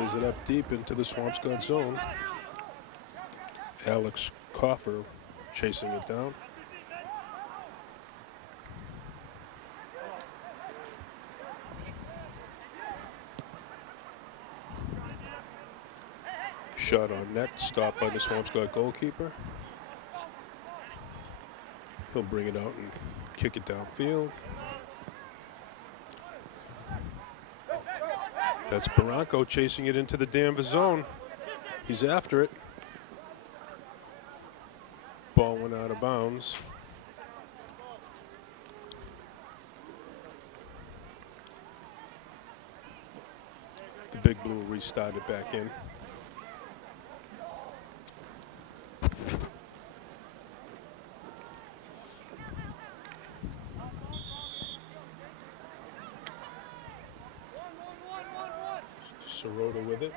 Plays it up deep into the Swampscott zone. Alex Coffer chasing it down. Shot on net, stopped by the Swampscott goalkeeper. He'll bring it out and kick it downfield. That's Barranco chasing it into the Danvers zone. He's after it. Ball went out of bounds. The Big Blue restarted back in. Sirota with it.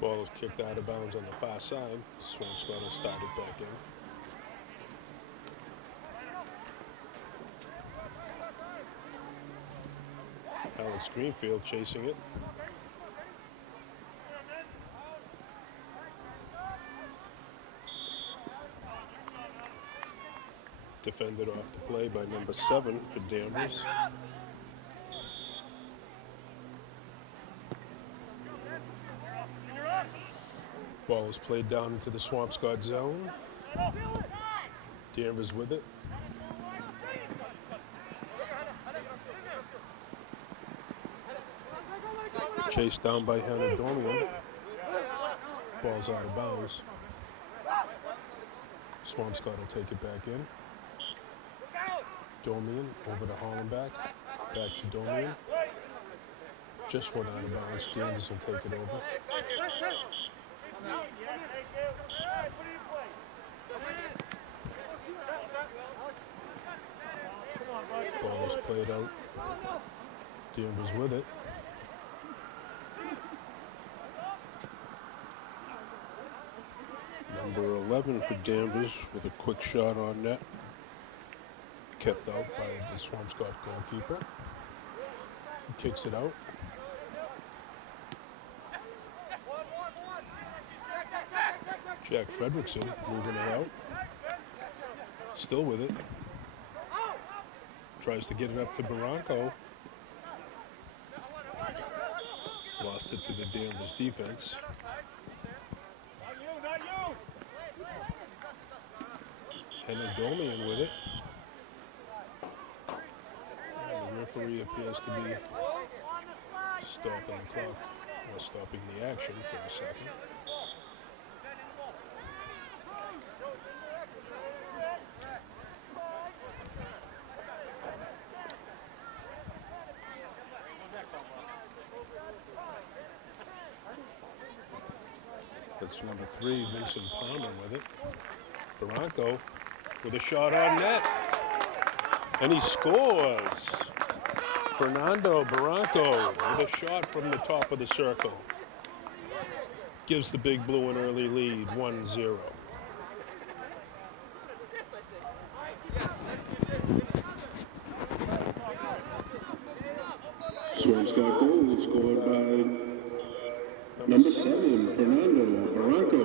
Ball is kicked out of bounds on the far side. Swampscott has started back in. Alex Greenfield chasing it. Defended off the play by number 7 for Danvers. Ball is played down into the Swampscott zone. Danvers with it. Chased down by Hannah Dormian. Ball's out of bounds. Swampscott will take it back in. Dormian over to Hollenbach. Back to Dormian. Just went out of bounds. Danvers will take it over. Ball was played out. Danvers with it. Number 11 for Danvers with a quick shot on net. Kept out by the Swampscott goalkeeper. He kicks it out. Jack Fredrickson moving it out. Still with it. Tries to get it up to Barranco. Lost it to the Danvers defense. Hannah Dormian with it. And the referee appears to be stopping the clock, or stopping the action for a second. That's number 3, Vincent Palmer with it. Barranco with a shot on net. And he scores. Fernando Barranco with a shot from the top of the circle. Gives the Big Blue an early lead, 1-0. Swampscott goal scored by number 7, Fernando Barranco.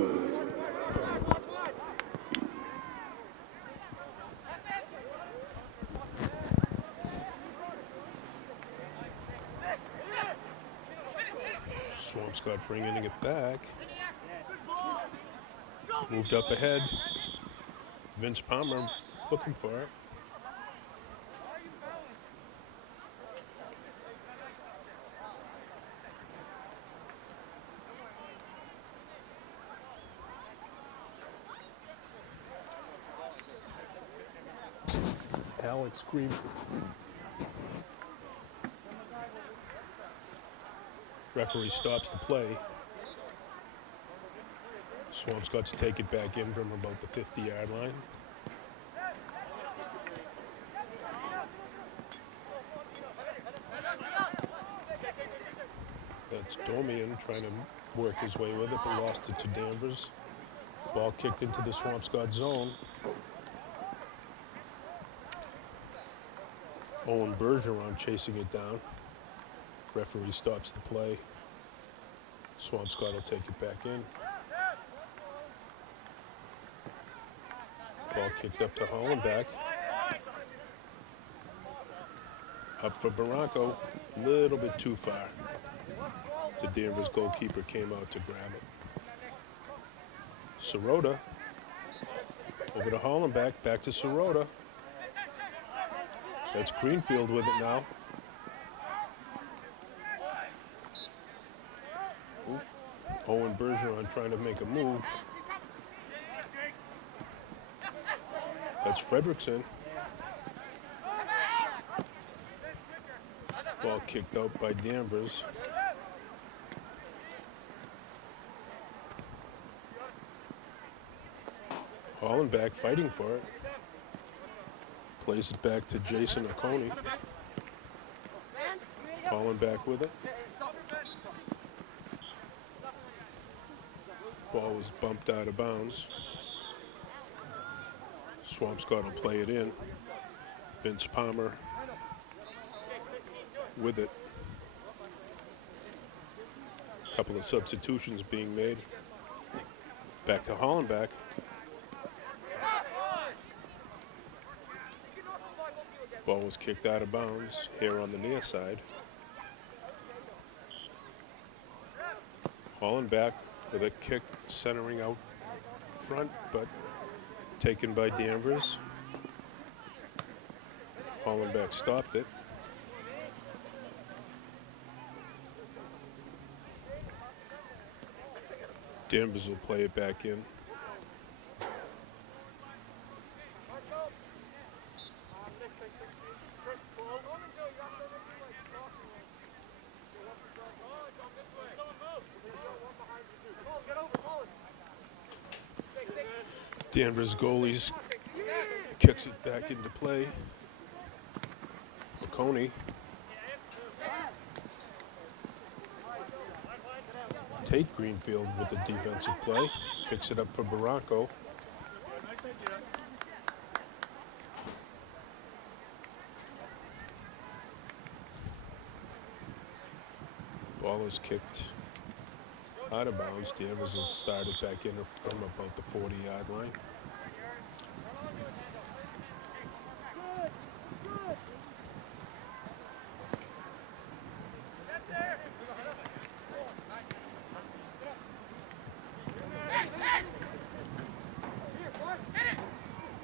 Swampscott bringing it back. Moved up ahead. Vince Palmer looking for it. Alex Greenfield. Referee stops the play. Swampscott to take it back in from about the 50-yard line. That's Dormian trying to work his way with it, but lost it to Danvers. Ball kicked into the Swampscott zone. Owen Bergeron chasing it down. Referee stops the play. Swampscott will take it back in. Ball kicked up to Hollenbeck. Up for Barranco. A little bit too far. The Danvers goalkeeper came out to grab it. Sirota. Over to Hollenbeck. Back to Sirota. That's Greenfield with it now. Ooh. Owen Bergeron trying to make a move. That's Fredrickson. Ball kicked out by Danvers. Hollenbeck fighting for it. Plays it back to Jason Oconee. Hollenbeck with it. Ball was bumped out of bounds. Swampscott will play it in. Vince Palmer with it. A couple of substitutions being made. Back to Hollenbeck. Ball was kicked out of bounds here on the near side. Hollenbeck with a kick centering out front, but taken by Danvers. Hollenbeck stopped it. Danvers will play it back in. Danvers goalies kicks it back into play. Oconee. Tate Greenfield with the defensive play. Kicks it up for Barranco. Ball is kicked out of bounds. Danvers will start it back in from about the 40-yard line.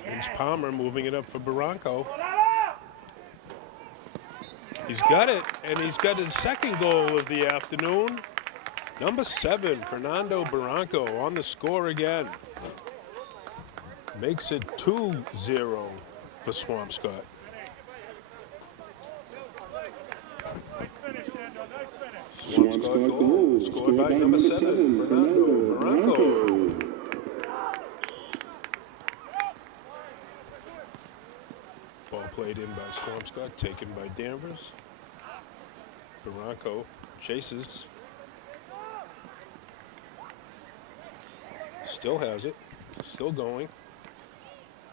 Vince Palmer moving it up for Barranco. He's got it, and he's got his second goal of the afternoon. Number 7, Fernando Barranco on the score again. Makes it 2-0 for Swampscott. Swampscott goal scored by number 7, Fernando Barranco. Ball played in by Swampscott, taken by Danvers. Barranco chases. Still has it, still going.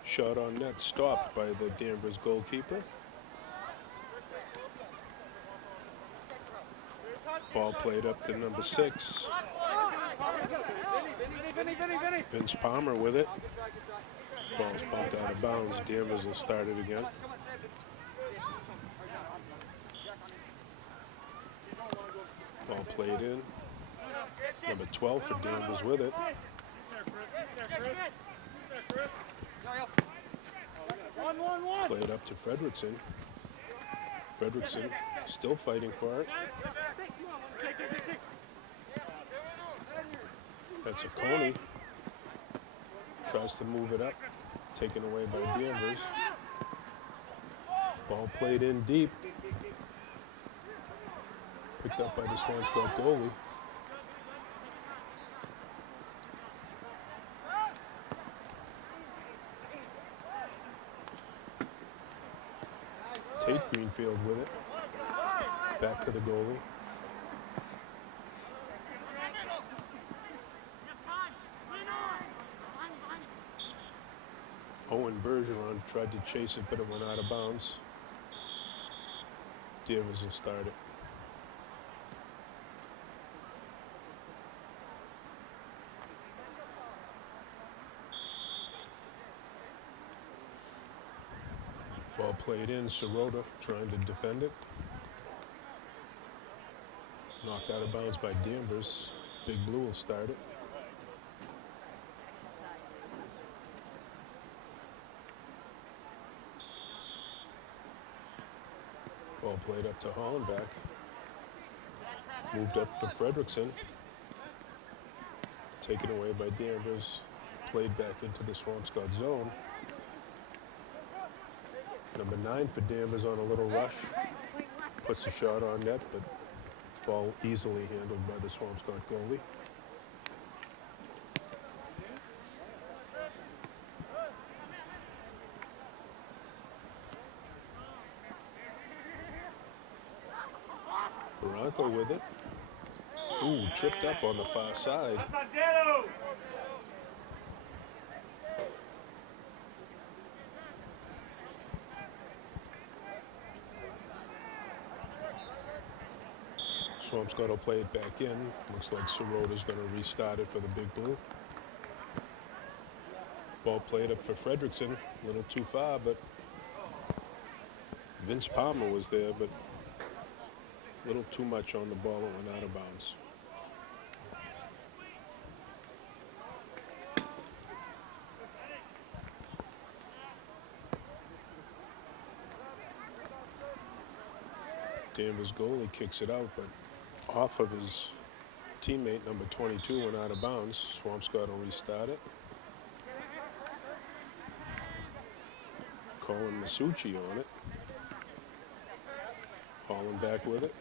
Shot on net stopped by the Danvers goalkeeper. Ball played up to number 6. Vince Palmer with it. Ball's bumped out of bounds. Danvers will start it again. Ball played in. Number 12 for Danvers with it. Played up to Fredrickson. Fredrickson still fighting for it. That's Oconee. Tries to move it up. Taken away by Danvers. Ball played in deep. Picked up by the Swampscott goalie. Tate Greenfield with it. Back to the goalie. Owen Bergeron tried to chase it, but it went out of bounds. Danvers will start it. Ball played in, Sirota trying to defend it. Knocked out of bounds by Danvers. Big Blue will start it. Ball played up to Hollenbach. Moved up for Fredrickson. Taken away by Danvers. Played back into the Swampscott zone. Number 9 for Danvers on a little rush. Puts the shot on net, but ball easily handled by the Swampscott goalie. Bronco with it. Ooh, tripped up on the far side. Swampscott will play it back in. Looks like Sirota's going to restart it for the Big Blue. Ball played up for Fredrickson. A little too far, but Vince Palmer was there, but a little too much on the ball and went out of bounds. Danvers goalie kicks it out, but off of his teammate, number 22, went out of bounds. Swampscott will restart it. Colin Masucci on it. Hollenbach with it.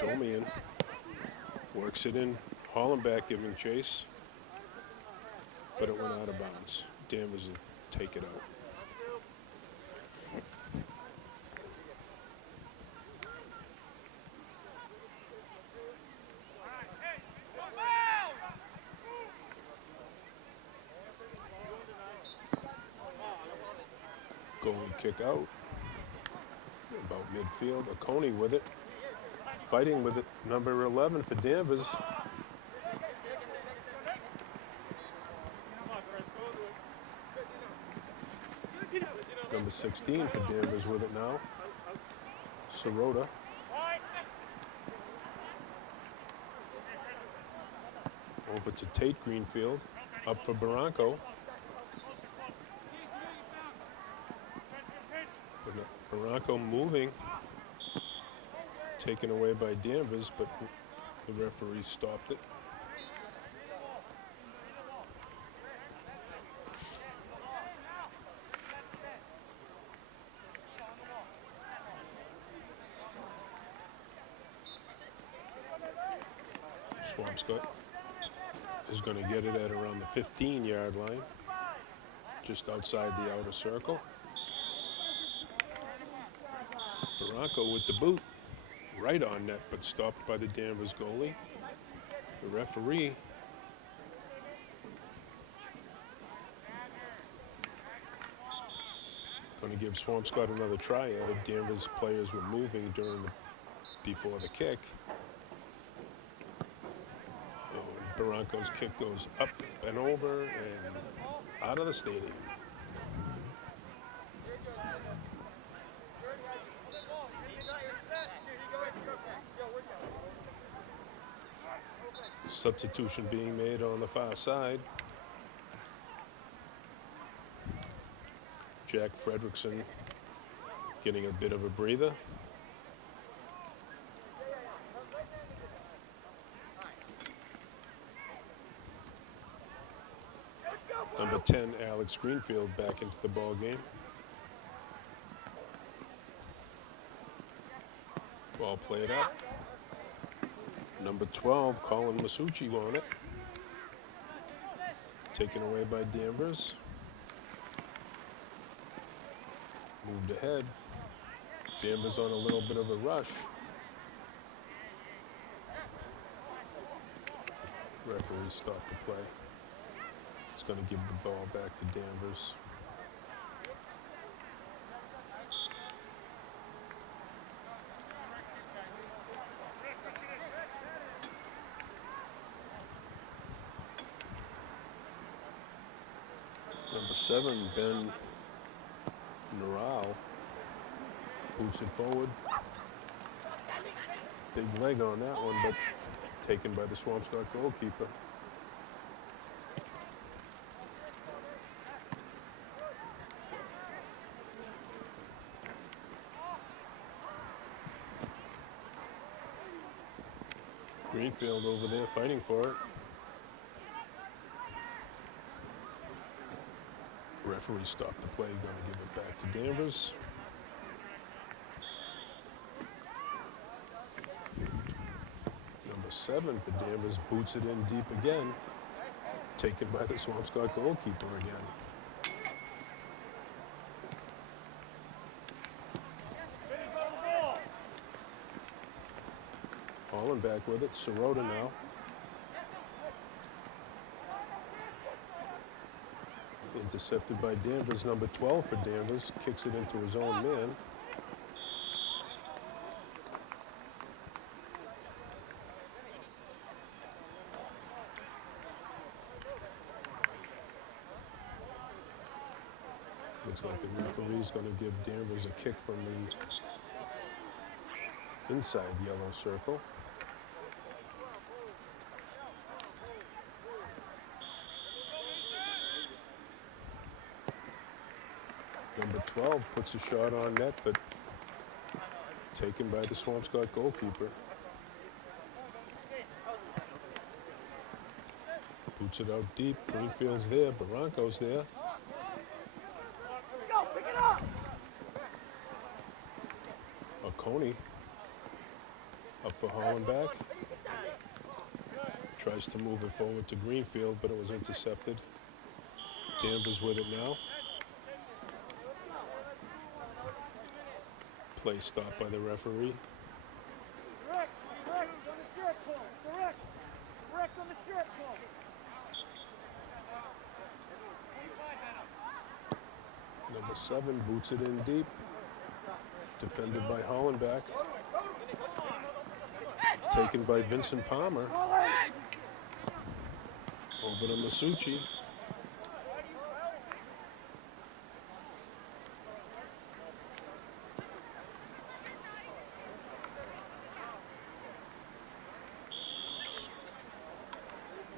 Domian works it in. Hollenbach giving chase, but it went out of bounds. Danvers will take it out. Goalie kick out. About midfield. Oconee with it. Fighting with it. Number 11 for Danvers. Number 16 for Danvers with it now. Sirota. Over to Tate Greenfield. Up for Barranco. Barranco moving. Taken away by Danvers, but the referee stopped it. Swampscott is going to get it at around the 15-yard line, just outside the outer circle. Barranco with the boot, right on net, but stopped by the Danvers goalie. The referee going to give Swampscott another try at it. Danvers players were moving before the kick. And Barranco's kick goes up and over and out of the stadium. Substitution being made on the far side. Jack Fredrickson getting a bit of a breather. Number 10, Alex Greenfield, back into the ball game. Ball played up. Number 12, Colin Masucci on it. Taken away by Danvers. Moved ahead. Danvers on a little bit of a rush. Referee stopped the play. It's going to give the ball back to Danvers. Number 7, Ben Neural, boots it forward. Big leg on that one, but taken by the Swampscott goalkeeper. Greenfield over there fighting for it. Referee stopped the play, going to give it back to Danvers. Number 7 for Danvers boots it in deep again, taken by the Swampscott goalkeeper again. Holland back with it, Sirota now. Intercepted by Danvers, number 12 for Danvers, kicks it into his own man. Looks like the referee's going to give Danvers a kick from the inside yellow circle. Number 12 puts a shot on net, but taken by the Swampscott goalkeeper. Boots it out deep. Greenfield's there. Barranco's there. Oconee up for Hollenbach. Tries to move it forward to Greenfield, but it was intercepted. Danvers with it now. Play stopped by the referee. Number 7 boots it in deep. Defended by Hollenbach. Taken by Vincent Palmer. Over to Masucci.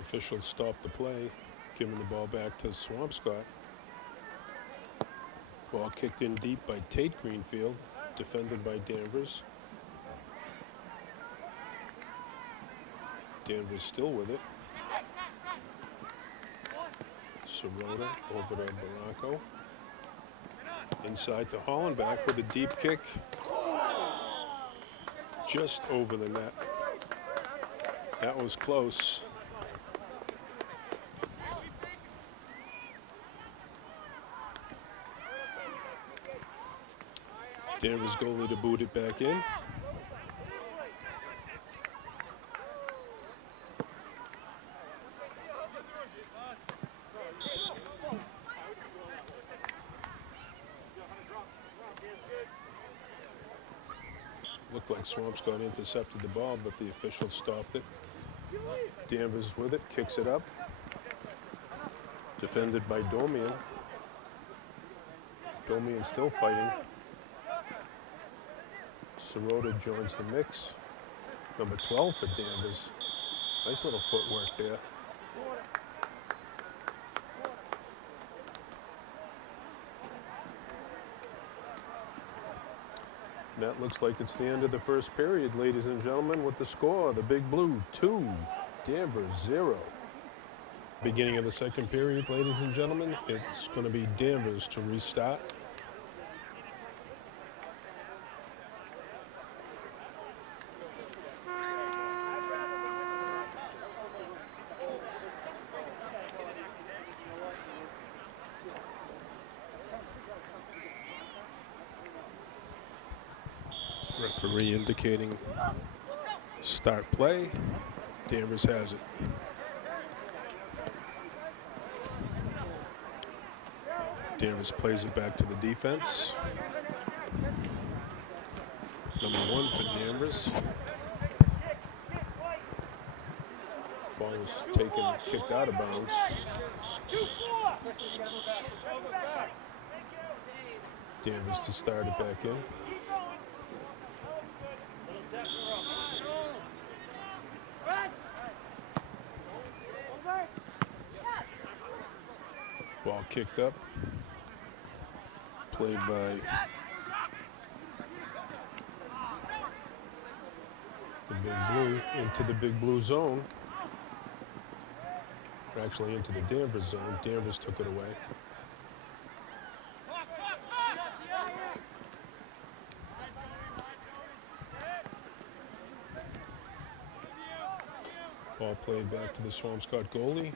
Officials stopped the play, giving the ball back to Swampscott. Ball kicked in deep by Tate Greenfield, defended by Danvers. Danvers still with it. Sirota over to Barranco. Inside to Hollenbach with a deep kick. Just over the net. That was close. Danvers goalie to boot it back in. Looked like Swampscott intercepted the ball, but the official stopped it. Danvers with it, kicks it up. Defended by Domian. Domian still fighting. Sirota joins the mix. Number 12 for Danvers. Nice little footwork there. And that looks like it's the end of the first period, ladies and gentlemen, with the score, the Big Blue 2, Danvers 0. Beginning of the second period, ladies and gentlemen, it's going to be Danvers to restart. Referee indicating start play. Danvers has it. Danvers plays it back to the defense. Number 1 for Danvers. Ball was taken, kicked out of bounds. Danvers to start it back in. Ball kicked up. Played by the Big Blue into the Big Blue zone. Or actually into the Danvers zone. Danvers took it away. Ball played back to the Swampscott goalie.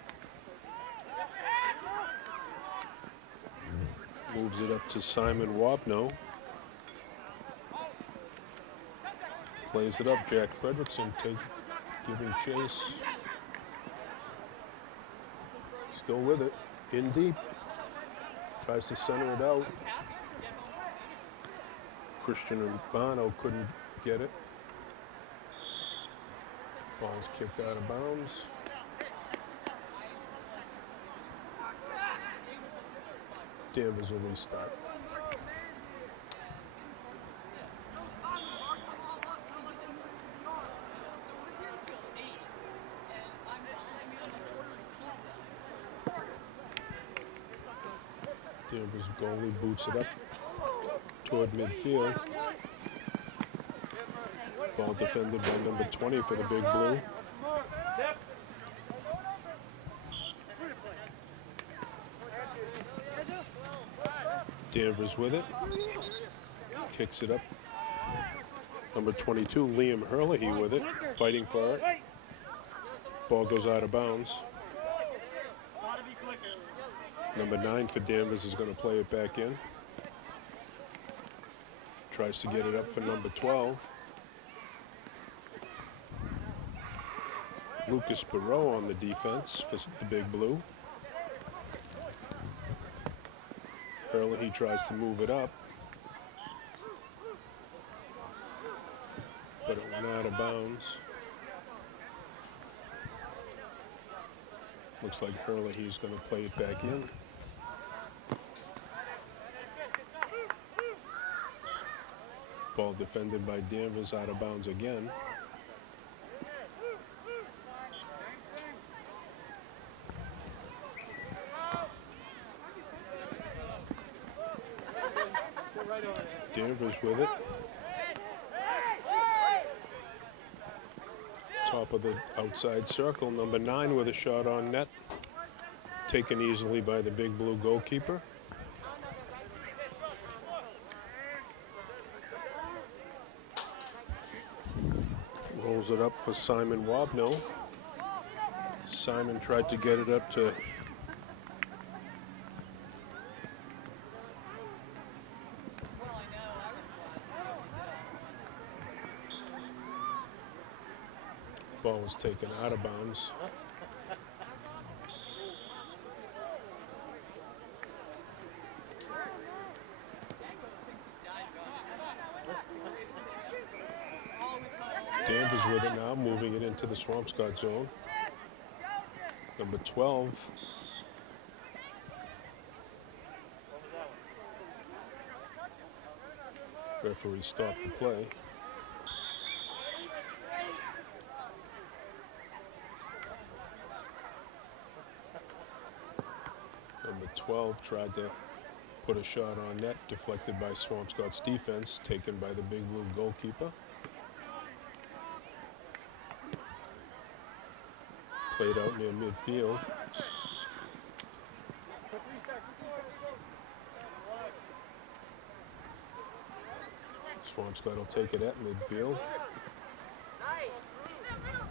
Moves it up to Simon Wapno. Plays it up. Jack Fredrickson giving chase. Still with it. In deep. Tries to center it out. Christian Urbano couldn't get it. Ball's kicked out of bounds. Danvers will restart. Danvers goalie boots it up toward midfield. Ball defended by number 20 for the Big Blue. Danvers with it. Kicks it up. Number 22, Liam Herlihy with it, fighting for it. Ball goes out of bounds. Number 9 for Danvers is going to play it back in. Tries to get it up for number 12. Lucas Barreau on the defense for the Big Blue. Herlihy tries to move it up, but it went out of bounds. Looks like Herlihy's going to play it back in. Ball defended by Danvers, out of bounds again. Danvers with it. Top of the outside circle. Number 9 with a shot on net. Taken easily by the Big Blue goalkeeper. Rolls it up for Simon Wapno. Simon tried to get it up to ball was taken out of bounds. Danvers with it now, moving it into the Swampscott zone. Number 12. Referee stopped the play. Number 12 tried to put a shot on net, deflected by Swampscott's defense, taken by the Big Blue goalkeeper. Played out near midfield. Swampscott will take it at midfield.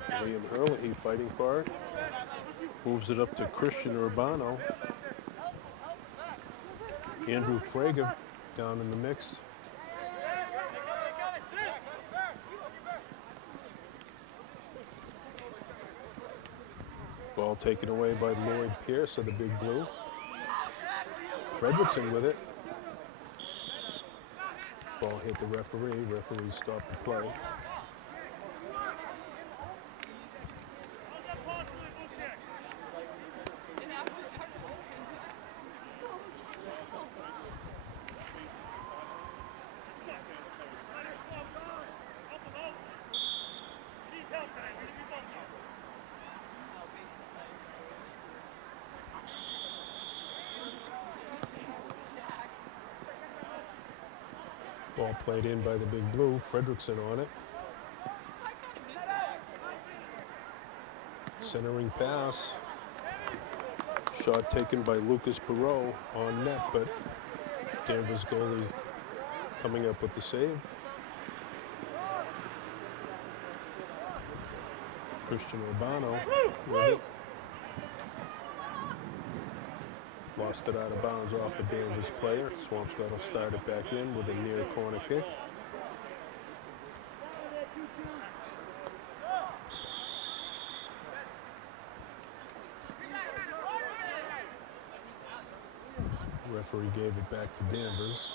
Liam Herlihy fighting for it. Moves it up to Christian Urbano. Andrew Frager down in the mix. Ball taken away by Lloyd Pierce of the Big Blue. Fredrickson with it. Ball hit the referee. Referee stopped the play. Ball played in by the big blue. Fredrickson on it. Centering pass. Shot taken by Lucas Barreau on net, but Danvers goalie coming up with the save. Christian Urbano with it. Lost it out of bounds off a Danvers player. Swampscott will start it back in with a near corner kick. Referee gave it back to Danvers.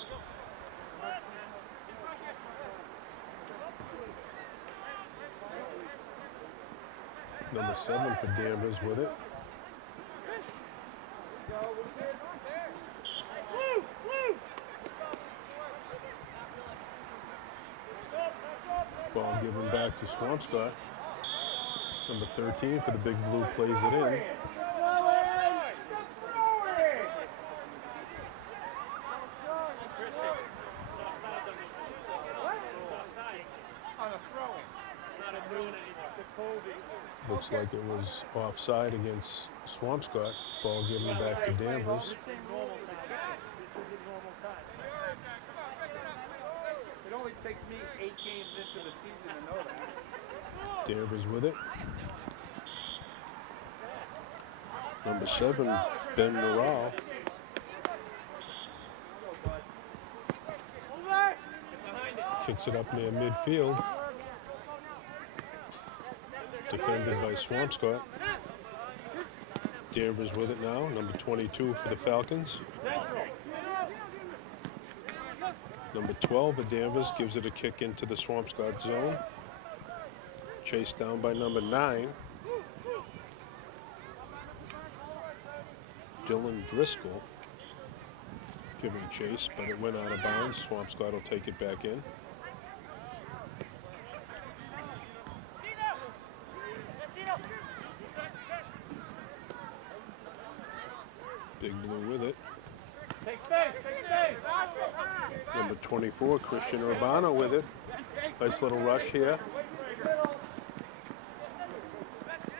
Number 7 for Danvers with it. Ball given back to Swampscott. Number 13 for the big blue plays it in. Looks like it was offside against Swampscott. Ball given back to Danvers. It only takes me 8 games into the season to know that. Danvers with it. Number 7, Ben Morale. Kicks it up near midfield. Defended by Swampscott. Danvers with it now. Number 22 for the Falcons. Number 12 of Danvers gives it a kick into the Swampscott zone. Chased down by number 9. Dylan Driscoll giving chase, but it went out of bounds. Swampscott will take it back in. Big blue with it. Number 24, Christian Urbano with it. Nice little rush here.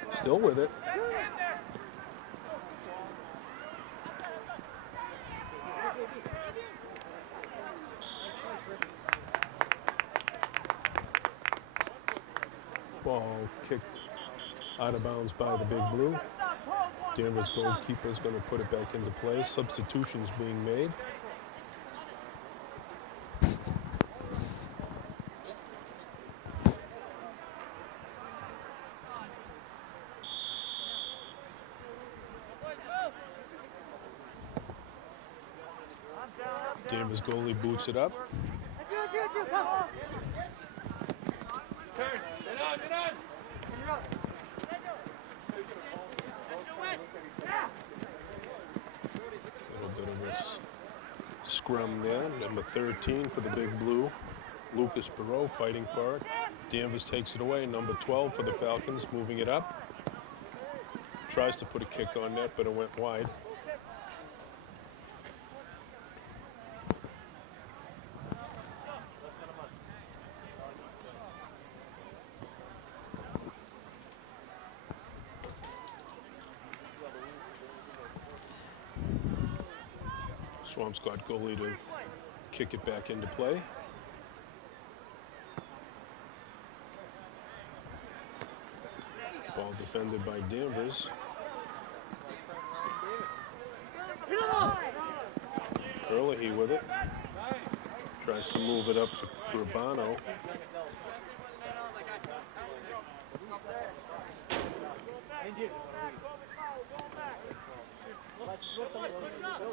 Still with it. Ball kicked out of bounds by the big blue. Danvers goalkeeper is going to put it back into play. Substitutions being made. Danvers goalie boots it up. Scrum there, number 13 for the big blue. Lucas Barreau fighting for it. Danvers takes it away, number 12 for the Falcons, moving it up. Tries to put a kick on net, but it went wide. Swampscott goalie to kick it back into play. Ball defended by Danvers. Early with it. Tries to move it up for Urbano.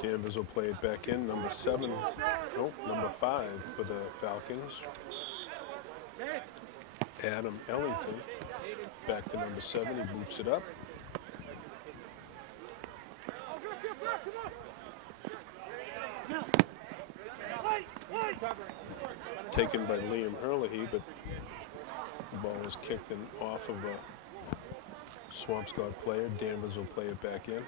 Danvers will play it back in. Number 5 for the Falcons. Adam Ellington. Back to number 7. He boots it up. Taken by Liam Herlihy, but the ball was kicked off of a Swampscott player. Danvers will play it back in.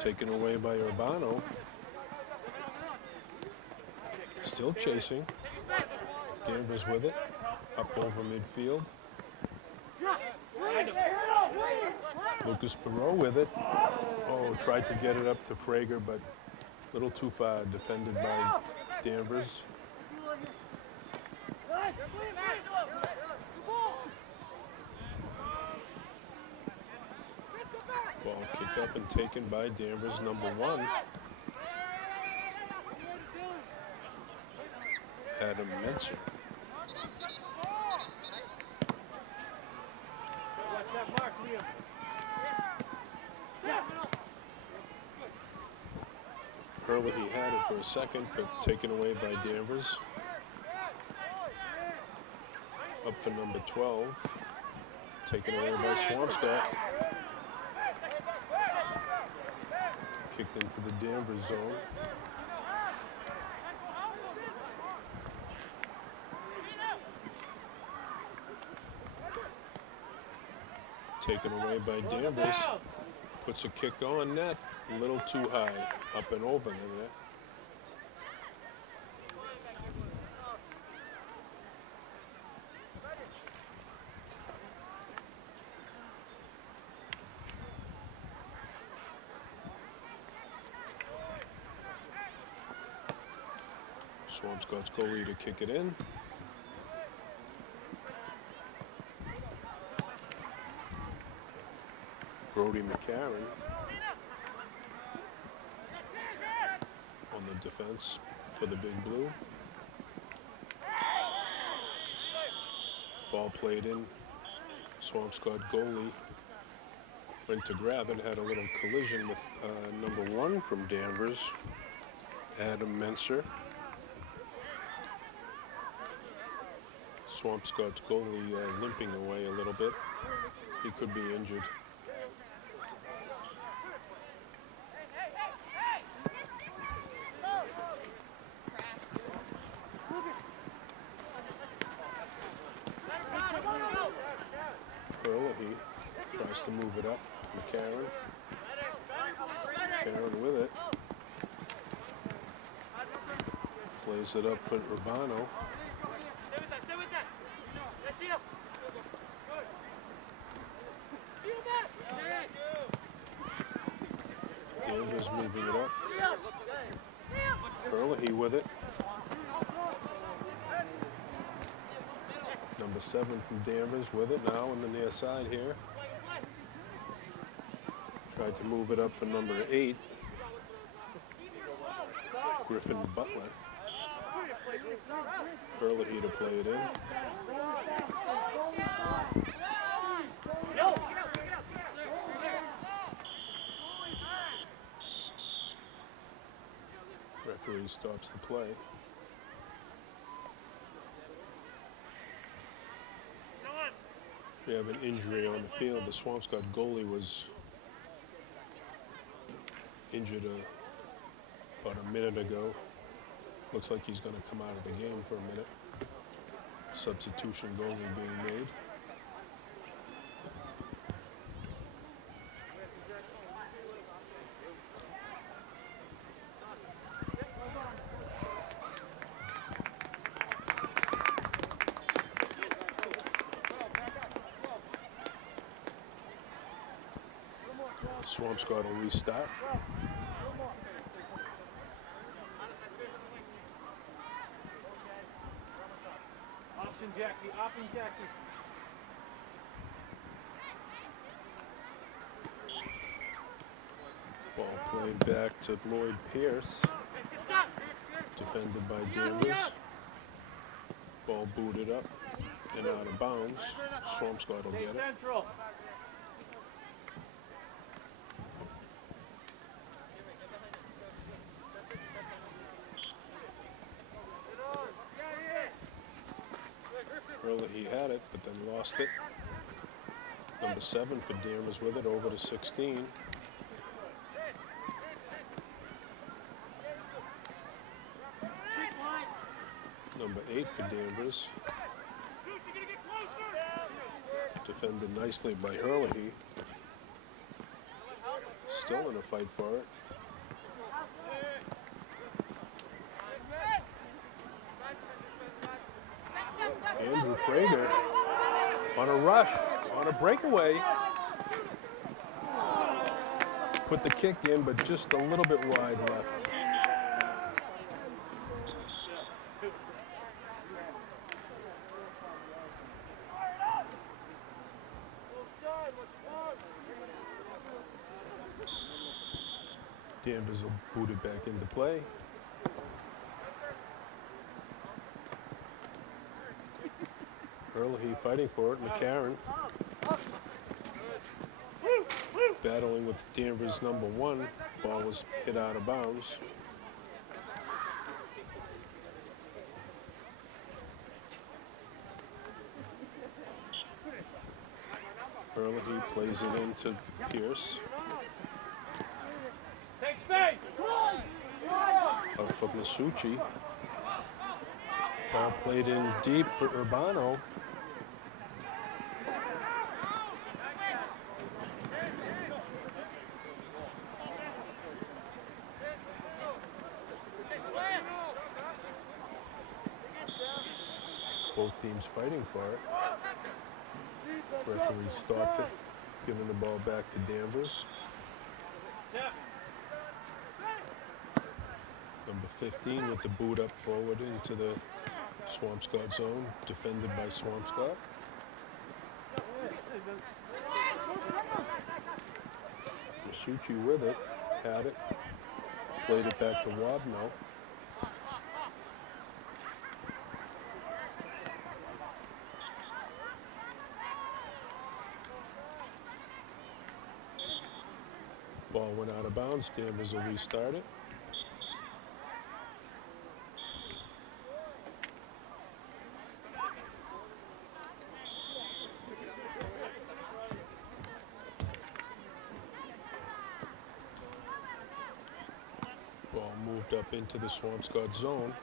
Taken away by Urbano. Still chasing. Danvers with it. Up over midfield. Lucas Barreau with it. Oh, tried to get it up to Frager, but a little too far. Defended by Danvers. Ball kicked up and taken by Danvers, number 1. Adam Menser. Hurley had it for a second, but taken away by Danvers. Up for number 12. Taken away by Swampscott. Kicked into the Danvers zone. Taken away by Danvers. Puts a kick on net. A little too high. Up and over the net. Swampscott's goalie to kick it in. Brody McCarron on the defense for the Big Blue. Ball played in. Swampscott goalie went to grab it, had a little collision with number 1 from Danvers, Adam Menser. Swampscott's goalie limping away a little bit. He could be injured. He tries to move it up. McCarron. McCarron with it. Plays it up for Urbano. Danvers moving it up. Hurley with it. Number 7 from Danvers with it now on the near side here. Tried to move it up for number 8. Griffin Butler. Hurley to play it in. Referee stops the play. We have an injury on the field. The Swampscott goalie was injured about a minute ago. Looks like he's going to come out of the game for a minute. Substitution goalie being made. Swampscott will restart. Option Jackie, option Jackie. Ball played back to Lloyd Pierce. Defended by Danvers. Ball booted up and out of bounds. Swampscott will get it. Central. He had it, but then lost it. Number 7 for Danvers with it, over to 16. Number 8 for Danvers. Defended nicely by Hurley. Still in a fight for it. Frager on a rush, on a breakaway. Put the kick in, but just a little bit wide left. Danvers will boot it back into play. Early fighting for it. McCarron battling with Danvers number 1. Ball was hit out of bounds. Early plays it into Pierce. Up for Masucci. Ball played in deep for Urbano. Both teams fighting for it. Referee stopped it, giving the ball back to Danvers. Number 15 with the boot up forward into the Swampscott zone, defended by Swampscott. Masucci with it, had it, played it back to Wabno. Ball went out of bounds. Danvers will restart it. Ball moved up into the Swampscott zone.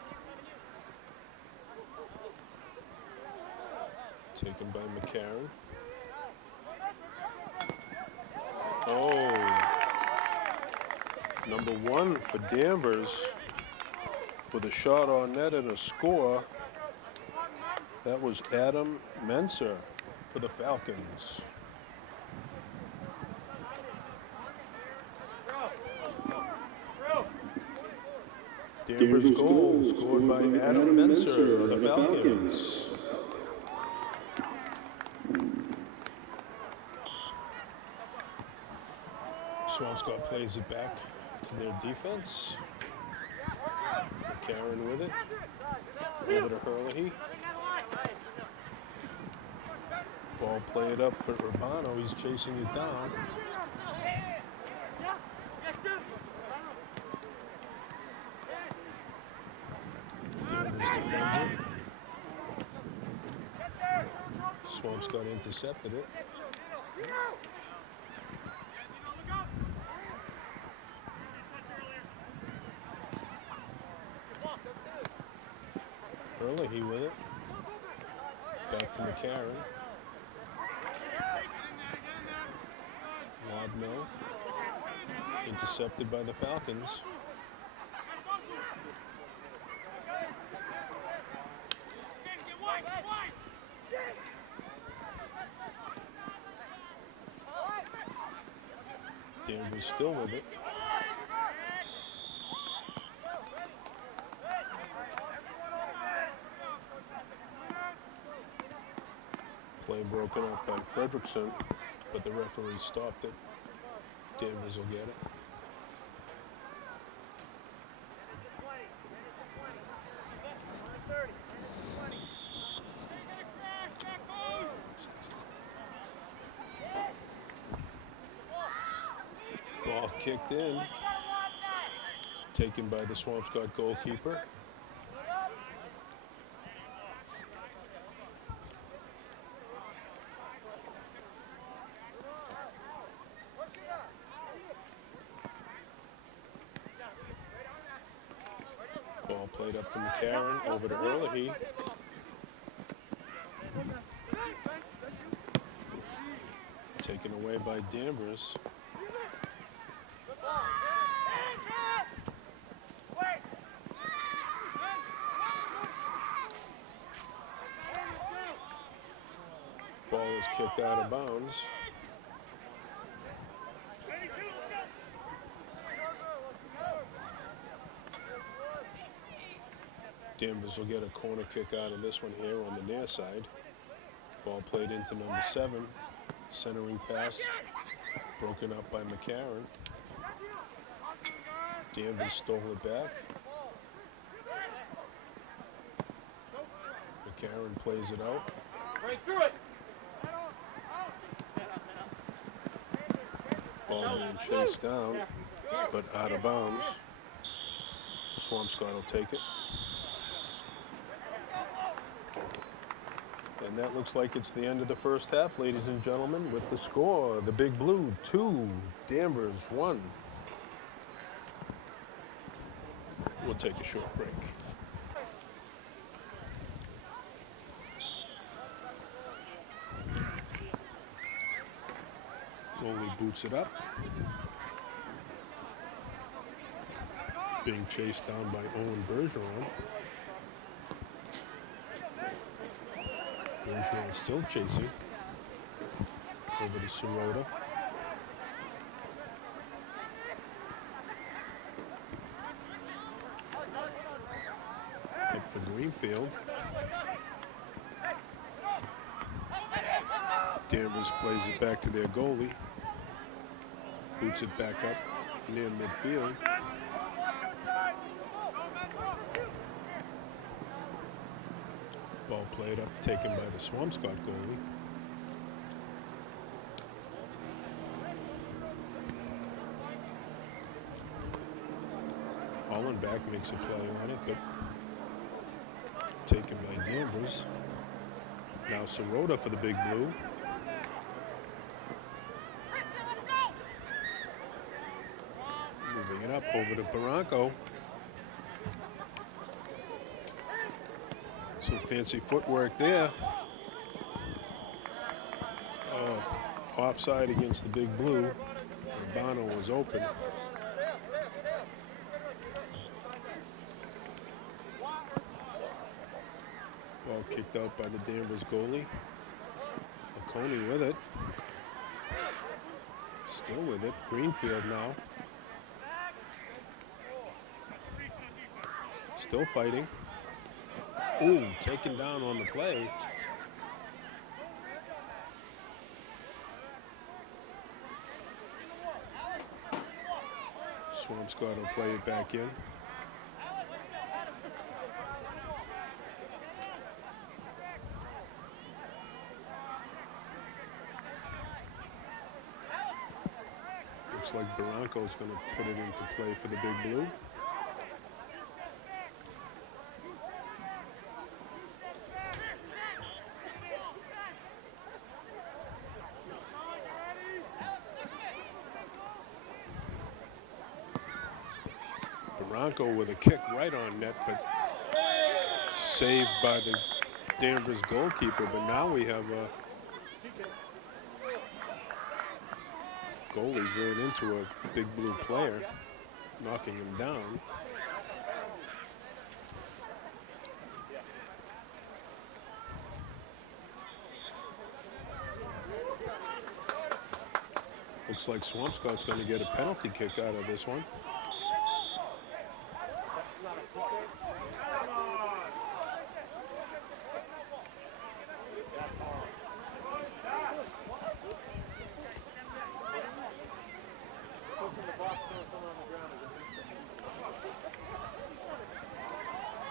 Taken by McCarron. Oh. Number 1 for Danvers with a shot on net and a score. That was Adam Menser for the Falcons. Danvers goal scored by Adam Menser of the Falcons. Swampscott plays it back to their defense. McCarron with it. Over to Hurley. Ball played up for Urbano. He's chasing it down. Danvers defends it. Swampscott intercepted it. Early with it. Back to McCarron. Wabno. Intercepted by the Falcons. Danvers still with it. Play broken up by Fredrickson, but the referee stopped it. Danvers will get it. Ball kicked in, taken by the Swampscott goalkeeper. Ball played up from McCarron, over to Hurley. Taken away by Danvers. Ball is kicked out of bounds. Danvers will get a corner kick out of this one here on the near side. Ball played into number 7. Centering pass broken up by McCarron. Danvers stole it back. McCarron plays it out. Right through it. Ball being chased down, but out of bounds. Swampscott will take it. And that looks like it's the end of the first half, ladies and gentlemen, with the score, the Big Blue 2, Danvers 1. We'll take a short break. Goalie boots it up. Being chased down by Owen Bergeron. Bergeron still chasing over to Sirota. Up for Greenfield. Danvers plays it back to their goalie. Boots it back up near midfield. Ball played up, taken by the Swampscott goalie. Hollenbach makes a play on it, but taken by Danvers. Now Sirota for the Big Blue. Moving it up over to Barranco. Some fancy footwork there. Oh, offside against the Big Blue. Urbano was open. Ball kicked out by the Danvers goalie. Oconee with it. Still with it. Greenfield now. Still fighting. Ooh, taken down on the play. Swampscott will play it back in. Looks like Barranco's going to put it into play for the Big Blue. Barranco with a kick right on net, but saved by the Danvers goalkeeper. But now we have a goalie ran into a Big Blue player, knocking him down. Looks like Swampscott's going to get a penalty kick out of this one.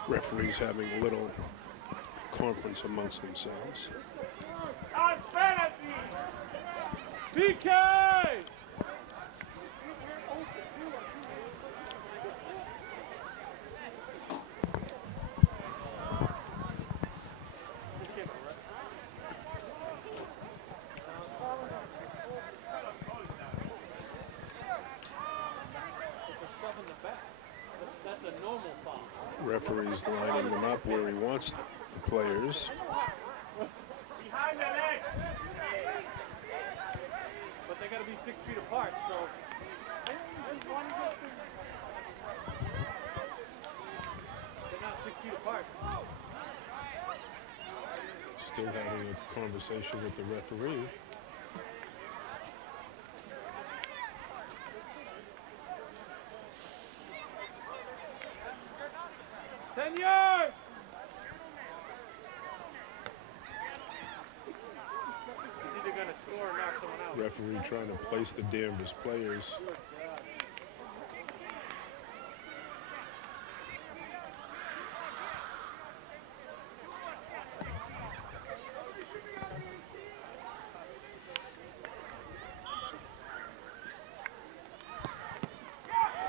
Referees having a little conference amongst themselves. PK! Referee's lining them up where he wants the players. Behind the leg! But they gotta be 6 feet apart, so. They're not 6 feet apart. Still having a conversation with the referee. Senor! He's either going to score or knock someone out. Referee trying to place the Danvers players.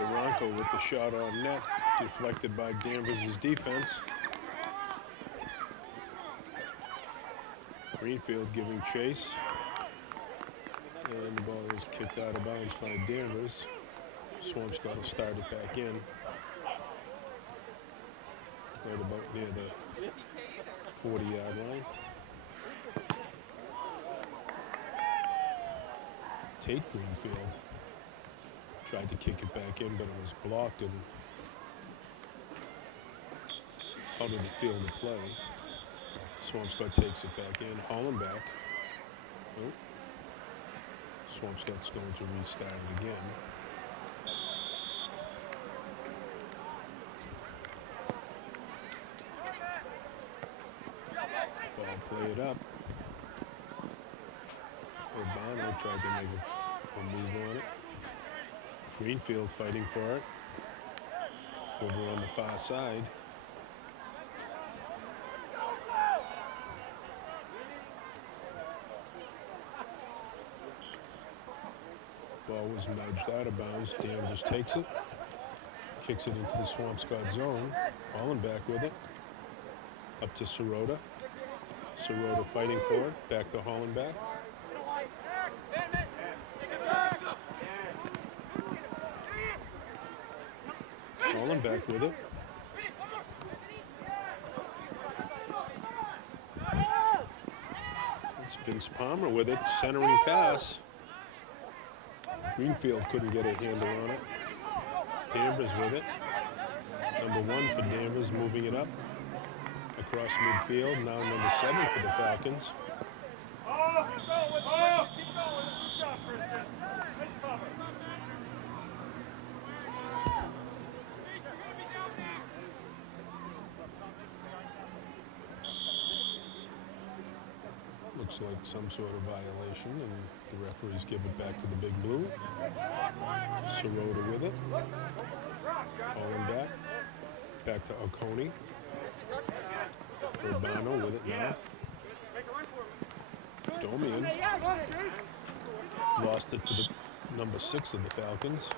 Bronco with the shot on net, deflected by Danvers' defense. Greenfield giving chase. And the ball is kicked out of bounds by Danvers. Swampscott will start it back in. Right about near the 40-yard line. Tate Greenfield tried to kick it back in, but it was blocked and out of the field of play. Swampscott takes it back in. Holland back. Oh. Swampscott's going to restart it again. Ball play it up. Urbano tried to make a move on it. Greenfield fighting for it. Over on the far side. Ball was nudged out of bounds. Danvers takes it. Kicks it into the Swampscott zone. Holland back with it. Up to Sirota. Sirota fighting for it. Back to Holland back. Holland back with it. It's Vince Palmer with it. Centering pass. Greenfield couldn't get a handle on it. Danvers with it. Number 1 for Danvers, moving it up across midfield. Now number 7 for the Falcons. Looks like some sort of violation, and the referees give it back to the Big Blue. Sirota with it. Holland back. Back to Oconee. Urbano with it now. Domian. Lost it to the number 6 of the Falcons.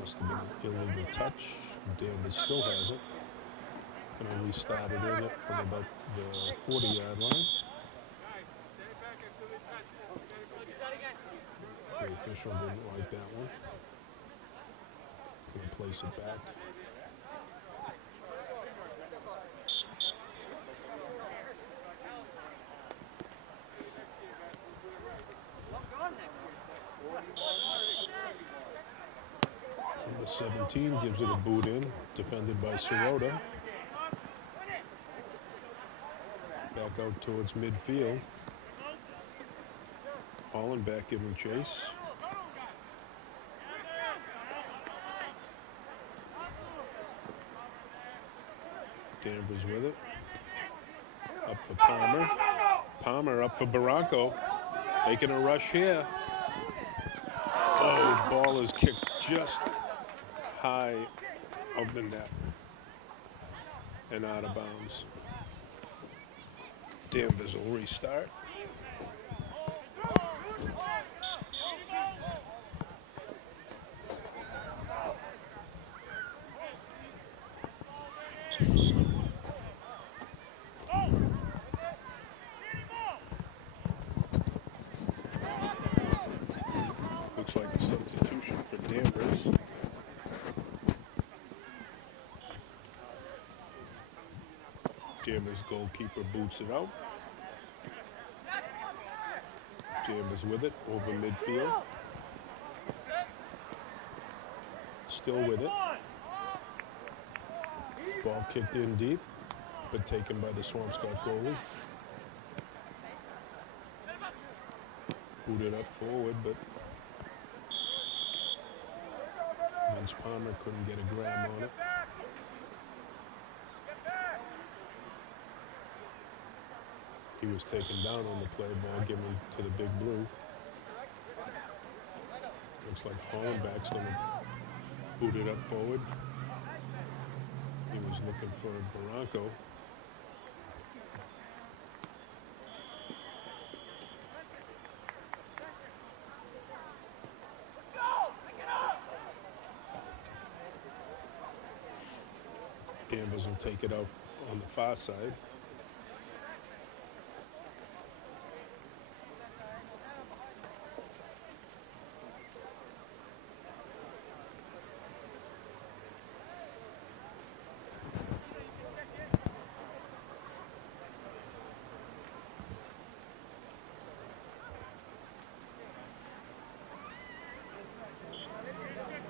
Must have been an illegal touch. Danvers still has it. Gonna restart it in it from about the 40-yard line. The official didn't like that one. Gonna place it back. Number 17 gives it a boot in, defended by Sirota. Back out towards midfield. Holland back giving chase. Danvers with it. Up for Palmer. Palmer up for Barranco. Making a rush here. Oh, ball is kicked just high of the net and out of bounds. Danvers will restart. Looks like a substitution for Danvers. Danvers goalkeeper boots it out. Danvers with it over midfield. Still with it. Ball kicked in deep, but taken by the Swampscott goalie. Booted up forward, but Bentz Palmer couldn't get a grab on it. He was taken down on the play, ball given to the big blue. Looks like Hollenbach's going to boot it up forward. He was looking for Barranco. Danvers will take it out on the far side.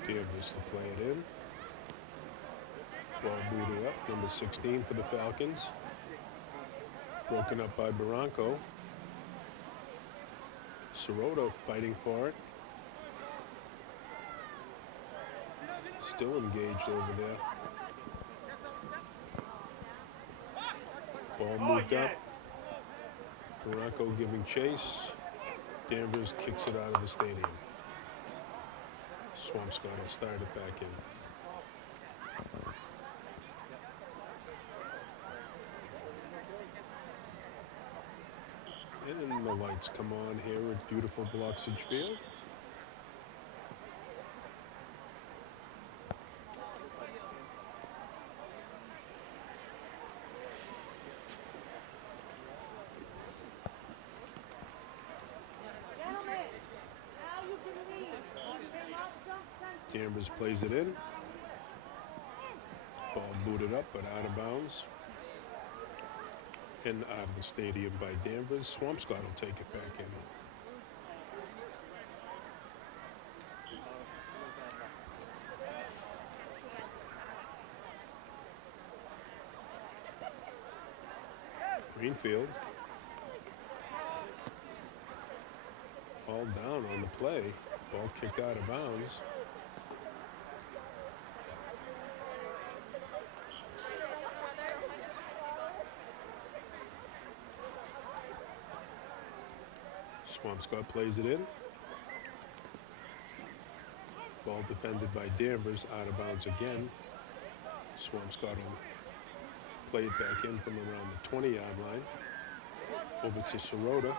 Danvers to play it in. Ball booted up, number 16 for the Falcons. Broken up by Barranco. Sirota fighting for it. Still engaged over there. Ball moved up. Barranco giving chase. Danvers kicks it out of the stadium. Swampscott will start it back in. And the lights come on here at beautiful Bloxage Field. Danvers plays it in. Ball booted up, but out of bounds. And out of the stadium by Danvers. Swampscott will take it back in. Greenfield. All down on the play. Ball kicked out of bounds. Swampscott plays it in. Ball defended by Danvers, out of bounds again. Swampscott will play it back in from around the 20-yard line. Over to Sirota.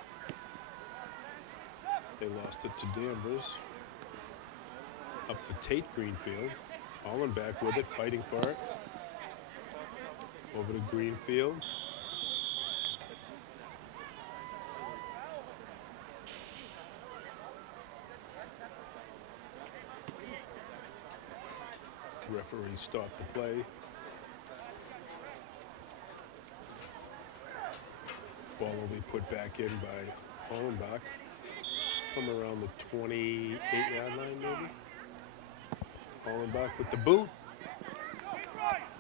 They lost it to Danvers. Up for Tate Greenfield. Hollenbach with it, fighting for it. Over to Greenfield. Referee stopped the play. Ball will be put back in by Hollenbach from around the 28-yard line, maybe. Hollenbach with the boot.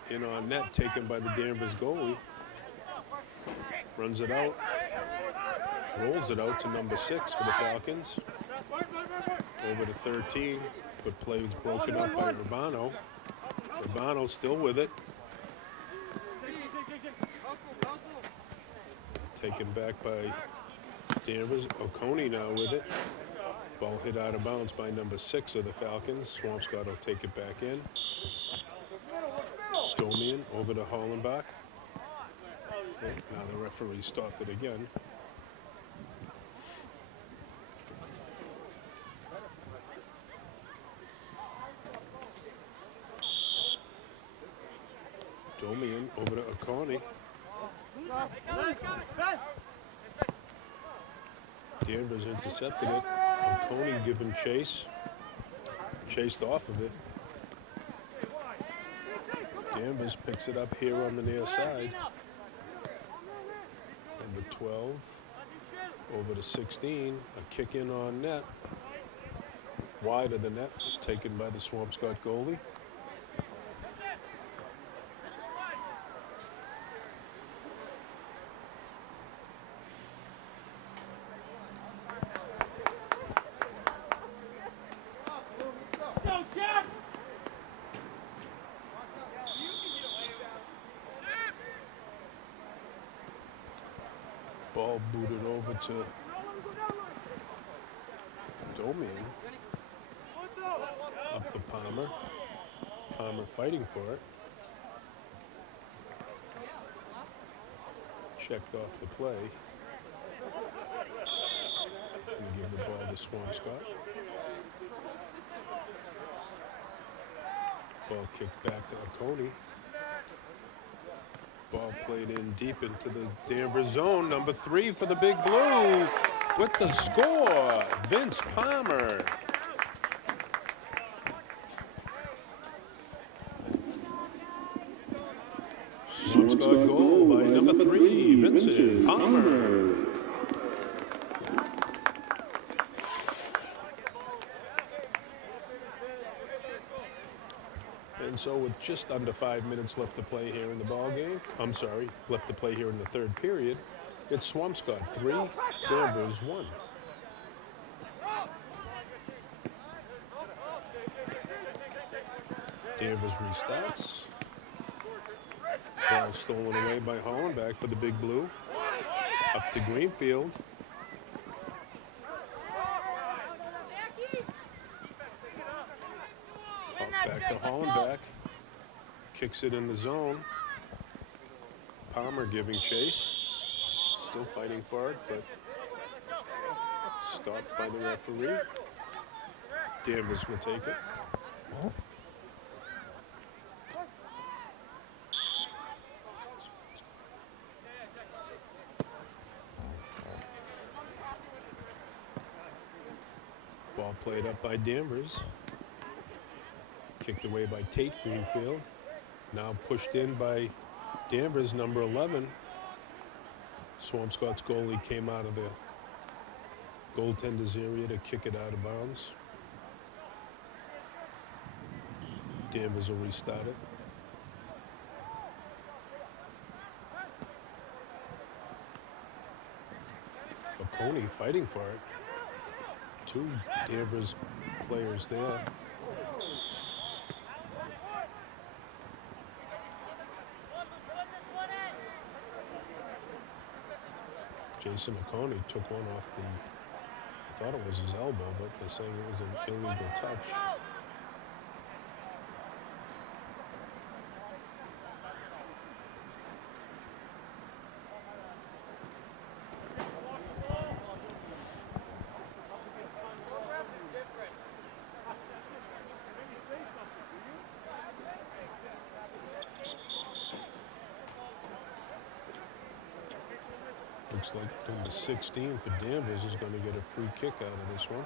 In on net, taken by the Danvers goalie. Runs it out. Rolls it out to number 6 for the Falcons. Over to 13, but play was broken up by Urbano. Urbano still with it. Taken back by Danvers. Oconee now with it. Ball hit out of bounds by number 6 of the Falcons. Swampscott will take it back in. Domian over to Hollenbach. Now the referee stopped it again. Domian over to Oconee. Danvers intercepted it. Oconee given chase. Chased off of it. Danvers picks it up here on the near side. Number 12 over to 16. A kick in on net. Wide of the net, taken by the Swampscott goalie. Ball booted over to Domian. Up for Palmer. Palmer fighting for it. Checked off the play. Gonna give the ball to Swampscott. Ball kicked back to Oconee. Ball played in deep into the Danvers zone. Number 3 for the Big Blue with the score, Vince Palmer. Swampscott goal by number 3, Vincent Palmer. And so with just under 5 minutes left to play here in the ball game, left to play here in the third period, it's Swampscott 3, Danvers 1. Danvers restarts. Ball stolen away by Holland, back for the Big Blue. Up to Greenfield. Back to Hollenbeck. Kicks it in the zone. Palmer giving chase. Still fighting for it, but stopped by the referee. Danvers will take it. Ball played up by Danvers. Kicked away by Tate Greenfield. Now pushed in by Danvers, number 11. Swampscott's goalie came out of the goaltender's area to kick it out of bounds. Danvers will restart it. Oconee fighting for it. 2 Danvers players there. Jason Oconee took one off the, I thought it was his elbow, but they're saying it was an illegal touch. Looks like number 16 for Danvers is going to get a free kick out of this one.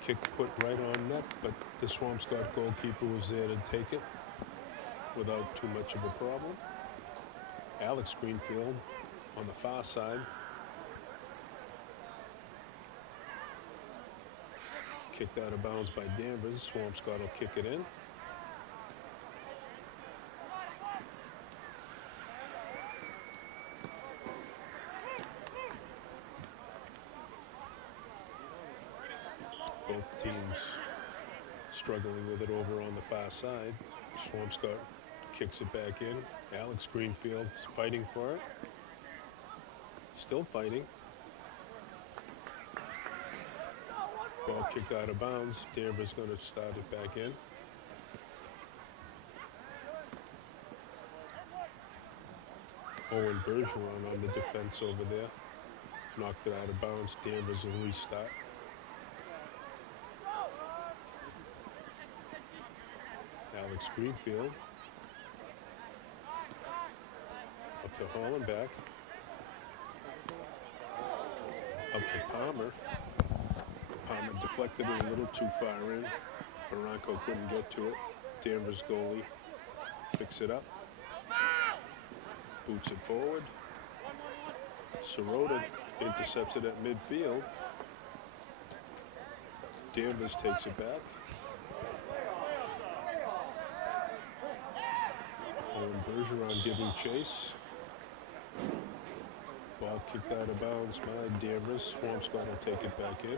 Kick put right on net, but the Swampscott goalkeeper was there to take it without too much of a problem. Alex Greenfield on the far side. Kicked out of bounds by Danvers. Swampscott will kick it in. Both teams struggling with it over on the far side. Swampscott kicks it back in. Alex Greenfield's fighting for it. Still fighting. Ball kicked out of bounds. Danvers going to start it back in. Owen Bergeron on the defense over there. Knocked it out of bounds. Danvers will restart. Alex Greenfield. Up to Hollenbeck. Up for Palmer. Palmer deflected it a little too far in. Barranco couldn't get to it. Danvers goalie picks it up. Boots it forward. Sirota intercepts it at midfield. Danvers takes it back. Owen Bergeron giving chase. Ball kicked out of bounds by Danvers. Swampscott will take it back in.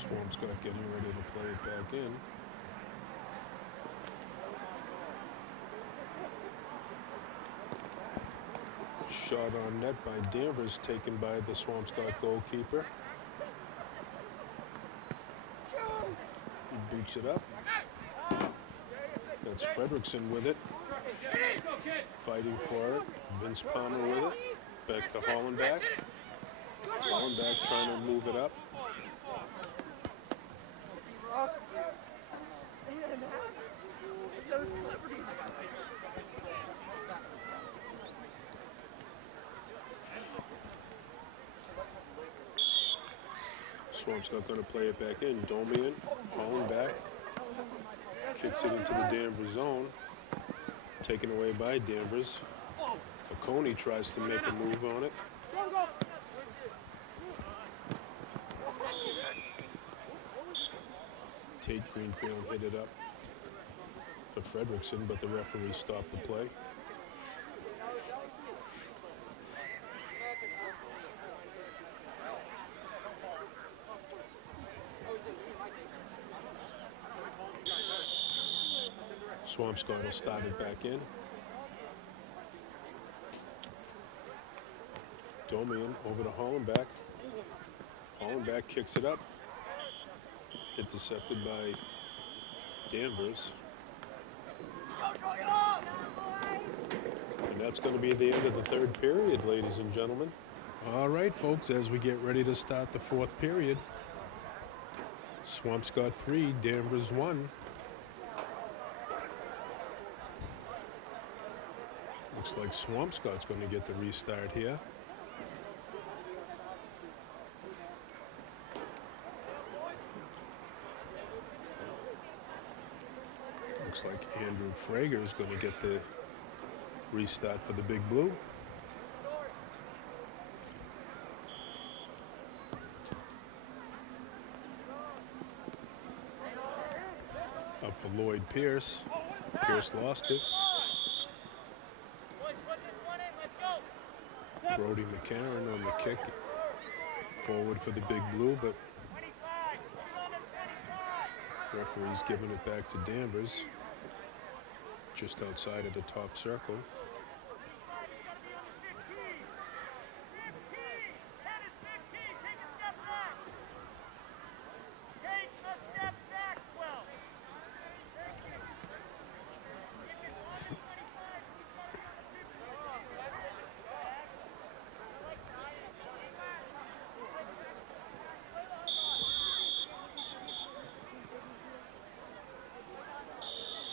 Swampscott getting ready to play it back in. Shot on net by Danvers, taken by the Swampscott goalkeeper. He boots it up. That's Fredrickson with it. Fighting for it. Vince Palmer with it. Back to Hollenbach. Hollenbach trying to move it up. Swampscott going to play it back in. Domian, Hollenbach. Kicks it into the Danvers zone. Taken away by Danvers. Oconee tries to make a move on it. Tate Greenfield hit it up for Fredrickson, but the referee stopped the play. Swampscott will start it back in. Domian over to Hollenbach. Hollenbach kicks it up. Intercepted by Danvers. And that's going to be the end of the third period, ladies and gentlemen. All right, folks, as we get ready to start the fourth period. Swampscott 3, Danvers 1. Looks like Swampscott's going to get the restart here. Looks like Andrew Frager is going to get the restart for the Big Blue. Up for Lloyd Pierce. Pierce lost it. Brody McCarron on the kick. Forward for the Big Blue, but referee's giving it back to Danvers. Just outside of the top circle.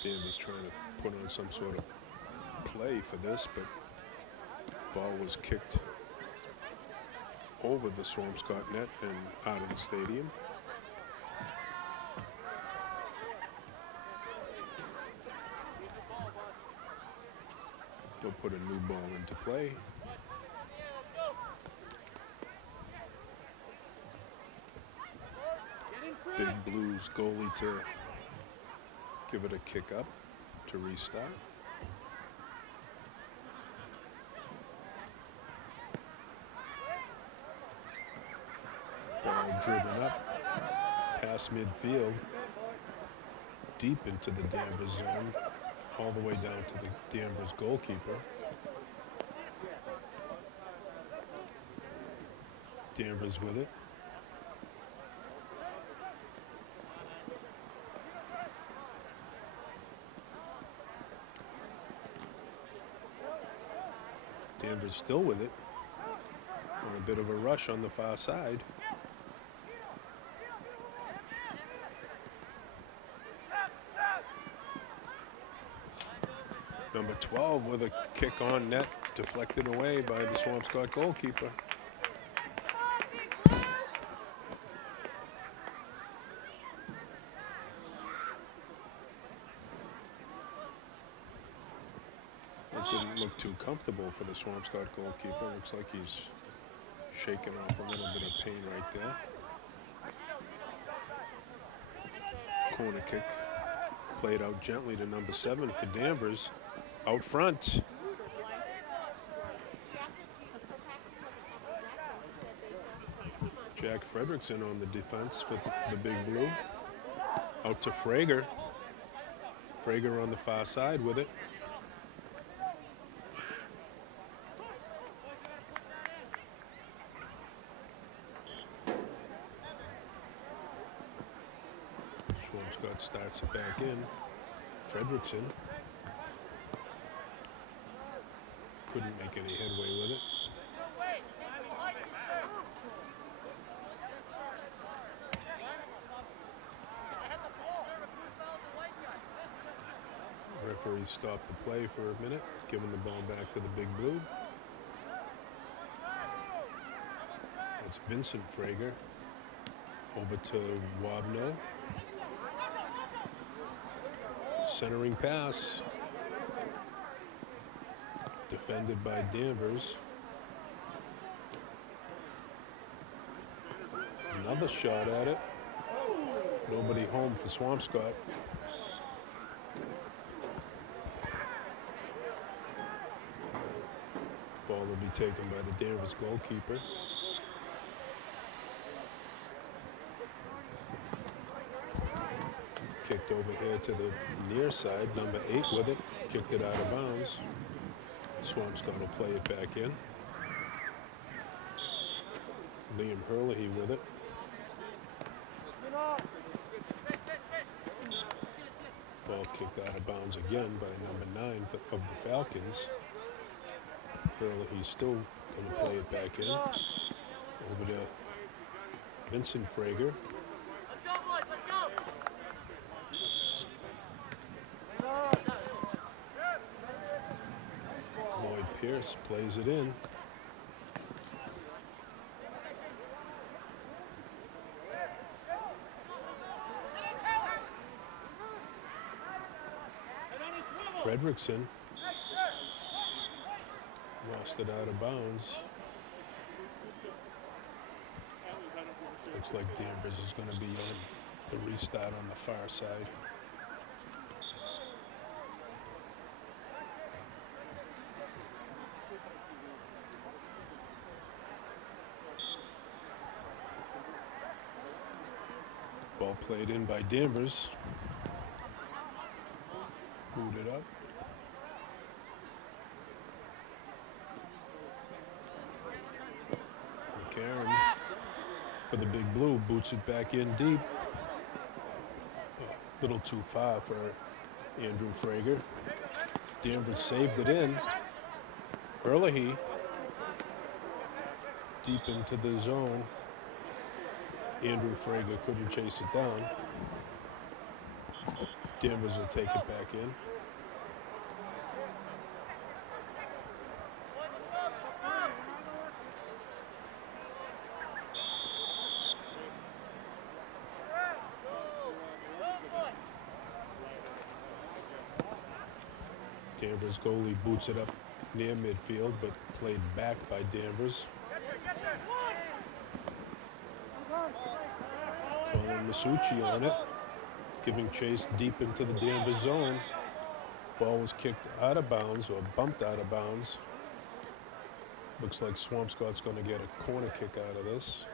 Danvers trying to put on some sort of play for this, but ball was kicked over the Swampscott net and out of the stadium. They'll put a new ball into play. Big Blues goalie to give it a kick up to restart. Ball driven up past midfield, deep into the Danvers zone, all the way down to the Danvers goalkeeper. Danvers with it. Danvers still with it. On a bit of a rush on the far side. Number 12 with a kick on net, deflected away by the Swampscott goalkeeper. Didn't look too comfortable for the Swampscott goalkeeper. Looks like he's shaking off a little bit of pain right there. Corner kick played out gently to number 7 for Danvers. Out front. Jack Fredrickson on the defense for the Big Blue. Out to Frager. Frager on the far side with it. Swampscott starts it back in. Fredrickson couldn't make any headway with it. Referee stopped the play for a minute, giving the ball back to the Big Blue. That's Vincent Frager over to Wabno. Centering pass. Defended by Danvers. Another shot at it. Nobody home for Swampscott. Ball will be taken by the Danvers goalkeeper. Kicked over here to the near side. Number 8 with it. Kicked it out of bounds. Swampscott will play it back in. Liam Herlihy with it. Ball kicked out of bounds again by number 9 of the Falcons. Herlihy's still going to play it back in. Over to Vincent Frager. Lloyd Pierce plays it in. Fredrickson lost it out of bounds. Looks like Danvers is going to be on the restart on the far side. Ball played in by Danvers. Booted up. McCarron for the Big Blue boots it back in deep. A little too far for Andrew Frager. Danvers saved it in. Herlihy deep into the zone. Andrew Frager couldn't chase it down. Danvers will take it back in. Danvers goalie boots it up near midfield, but played back by Danvers. Colin Masucci on it, giving chase deep into the Danvers zone. Ball was kicked out of bounds or bumped out of bounds. Looks like Swampscott's going to get a corner kick out of this.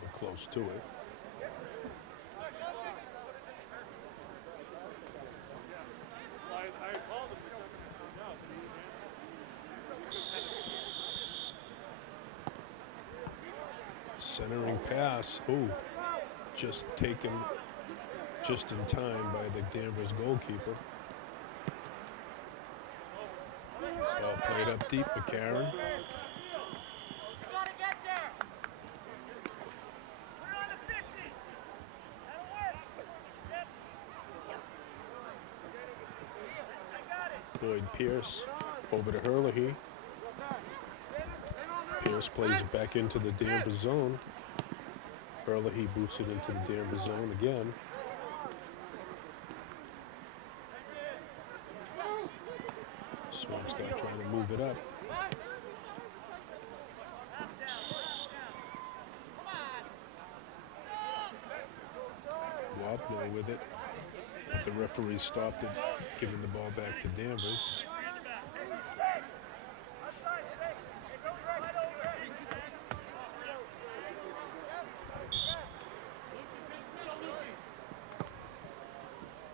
They're close to it. Centering pass, just taken just in time by the Danvers goalkeeper. Ball played up deep, McCarron. Lloyd Pierce over to Herlihy. Pierce plays it back into the Danvers zone. Herlihy boots it into the Danvers zone again. Swampscott trying to move it up. Wapno with it, but the referee stopped it, giving the ball back to Danvers.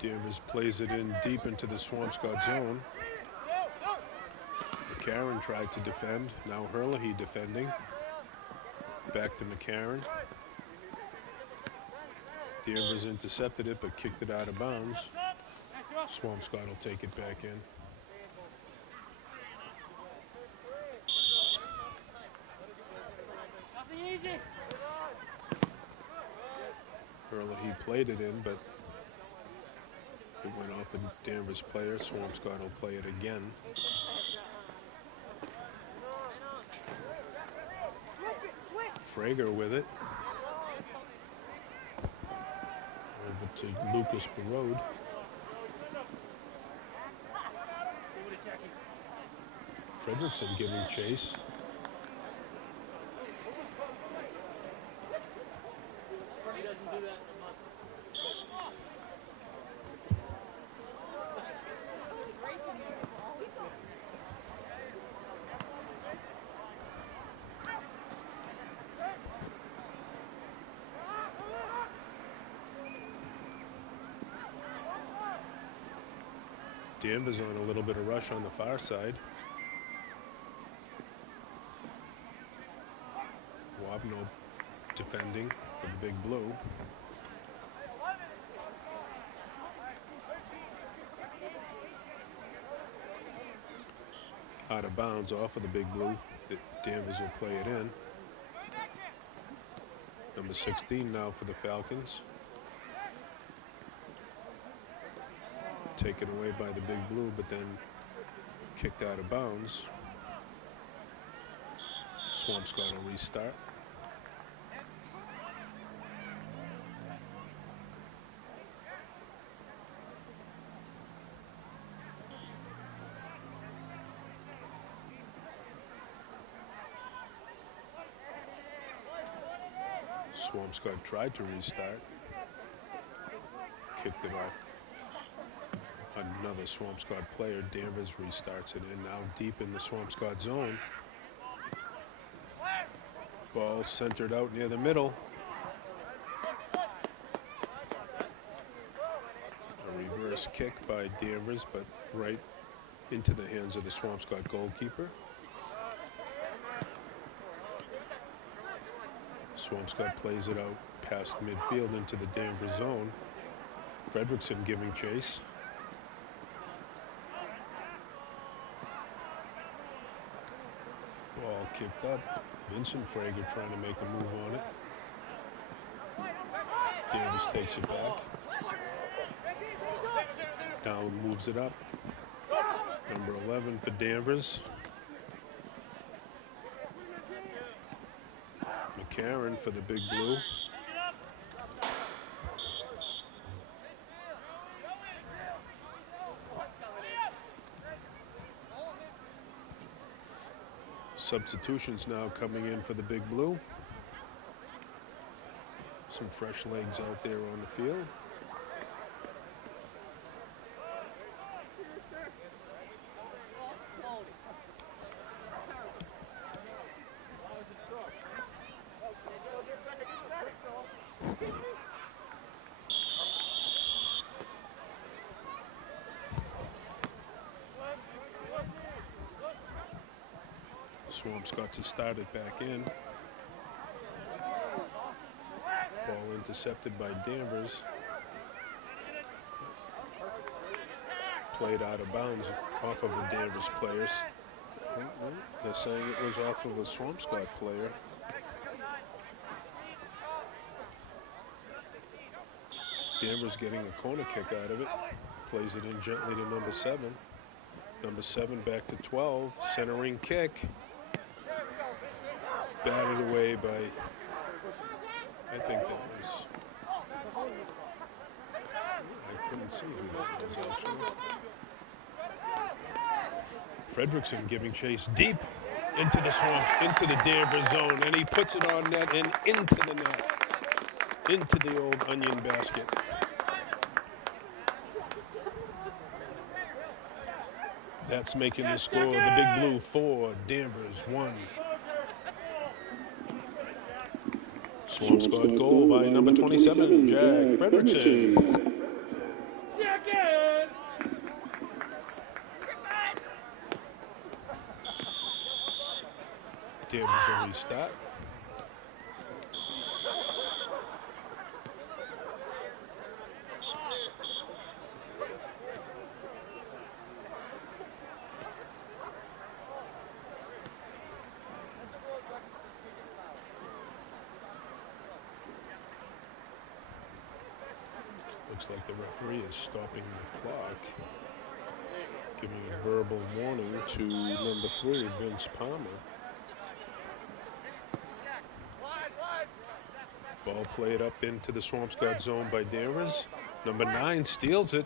Danvers plays it in deep into the Swampscott zone. McCarron tried to defend. Now Herlihy defending. Back to McCarron. Danvers intercepted it but kicked it out of bounds. Swampscott will take it back in. Herlihy played it in, but it went off a Danvers player. Swampscott will play it again. Frager with it. Over to Lucas Barode. Fredrickson giving chase. Danvers on a little bit of rush on the far side. Wabno defending for the Big Blue. Out of bounds off of the Big Blue. Danvers will play it in. Number 16 now for the Falcons. Taken away by the Big Blue, but then kicked out of bounds. Swampscott will restart. Swampscott tried to restart. Kicked it off. Another Swampscott player. Danvers restarts it in, now deep in the Swampscott zone. Ball centered out near the middle. A reverse kick by Danvers, but right into the hands of the Swampscott goalkeeper. Swampscott plays it out past midfield into the Danvers zone. Fredrickson giving chase. Ball kicked up. Vincent Frager trying to make a move on it. Danvers takes it back. Now moves it up. Number 11 for Danvers. McCarron for the Big Blue. Substitutions now coming in for the Big Blue. Some fresh legs out there on the field. Swampscott to start it back in. Ball intercepted by Danvers. Played out of bounds off of the Danvers players. They're saying it was off of a Swampscott player. Danvers getting a corner kick out of it. Plays it in gently to number 7. Number 7 back to 12. Centering kick. Batted away by, I think that was, I couldn't see who that was actually. Fredrickson giving chase deep into the Swamps, into the Danvers zone, and he puts it on net and into the net, into the old onion basket. That's making the score the Big Blue 4, Danvers 1. Swampscott goal by number 27, Jack Fredrickson. restart. Looks like the referee is stopping the clock, giving a verbal warning to number 3, Vince Palmer. Ball played up into the Swampscott zone by Danvers. Number 9 steals it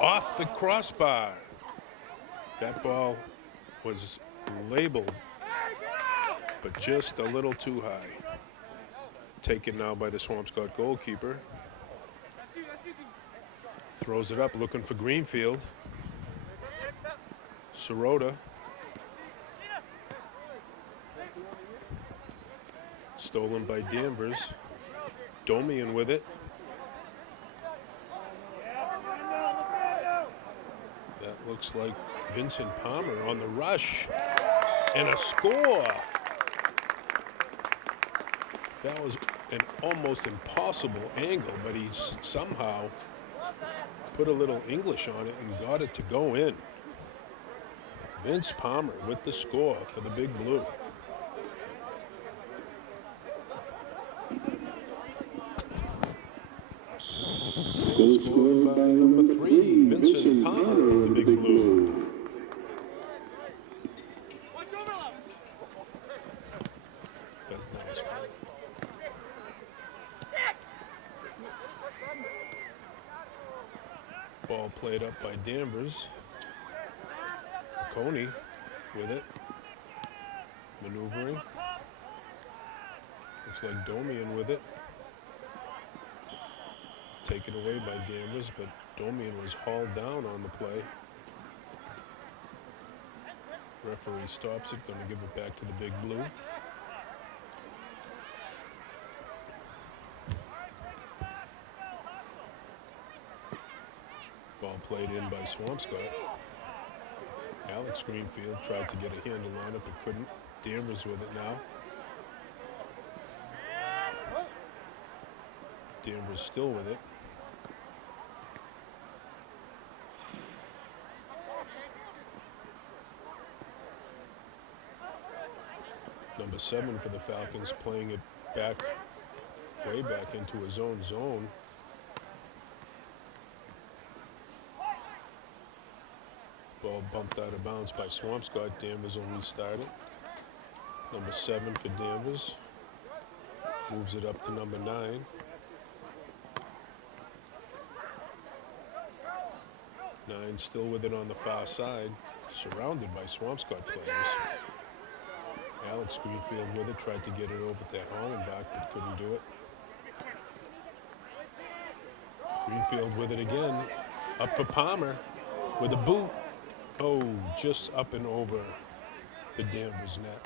off the crossbar. That ball was labeled, but just a little too high. Taken now by the Swampscott goalkeeper. Throws it up, looking for Greenfield. Sirota. Stolen by Danvers. Domian with it. That looks like Vincent Palmer on the rush. And a score! That was an almost impossible angle, but he somehow put a little English on it and got it to go in. Vince Palmer with the score for the Big Blue. Goal scored by number 3, Vincent Palmer of the Big Blue. That was fun. Ball played up by Danvers. Coney with it. Maneuvering. Looks like Domian with it. Taken away by Danvers, but Domian was hauled down on the play. Referee stops it, going to give it back to the Big Blue. Ball played in by Swampscott. Alex Greenfield tried to get a handle on it, but couldn't. Danvers with it now. Danvers still with it. Number 7 for the Falcons, playing it back, way back into his own zone. Ball bumped out of bounds by Swampscott. Danvers will restart it. Number 7 for Danvers. Moves it up to number 9. 9 still with it on the far side, surrounded by Swampscott players. Alex Greenfield with it, tried to get it over to Hollenbach, but couldn't do it. Greenfield with it again, up for Palmer with a boot. Oh, just up and over the Danvers net.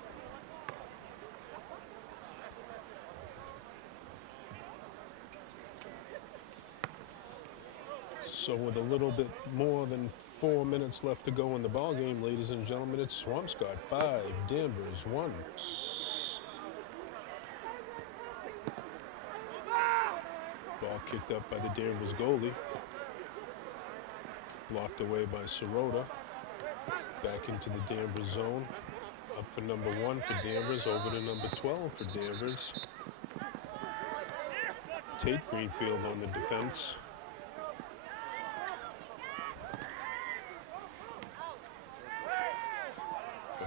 So with a little bit more than 4 minutes left to go in the ball game, ladies and gentlemen, it's Swampscott 5, Danvers 1. Ball kicked up by the Danvers goalie. Blocked away by Sirota. Back into the Danvers zone. Up for number 1 for Danvers, over to number 12 for Danvers. Tate Greenfield on the defense.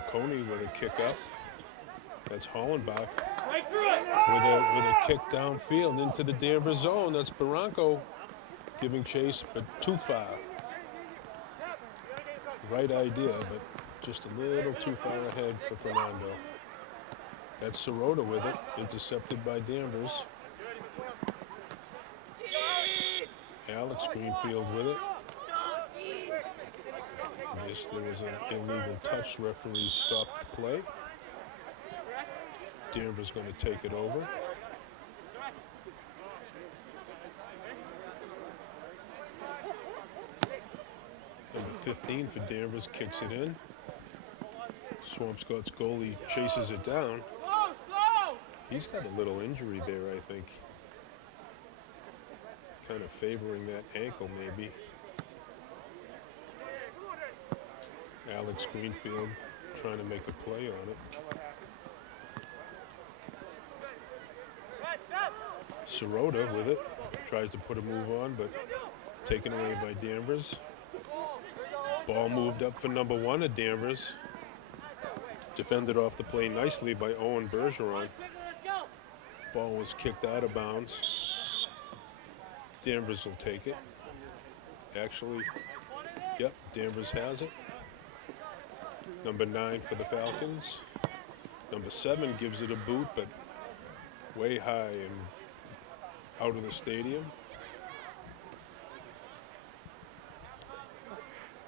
Coney with a kick up. That's Hollenbach with a kick downfield into the Danvers zone. That's Barranco giving chase, but too far. Right idea, but just a little too far ahead for Fernando. That's Sirota with it, intercepted by Danvers. Alex Greenfield with it. I guess there was an illegal touch. Referee stopped the play. Danvers going to take it over. Number 15 for Danvers kicks it in. Swampscott's goalie chases it down. He's got a little injury there, I think. Kind of favoring that ankle, maybe. Alex Greenfield trying to make a play on it. Sirota with it. Tries to put a move on, but taken away by Danvers. Ball moved up for number 1 at Danvers. Defended off the play nicely by Owen Bergeron. Ball was kicked out of bounds. Danvers will take it. Actually, yep, Danvers has it. Number 9 for the Falcons. Number 7 gives it a boot, but way high and out of the stadium.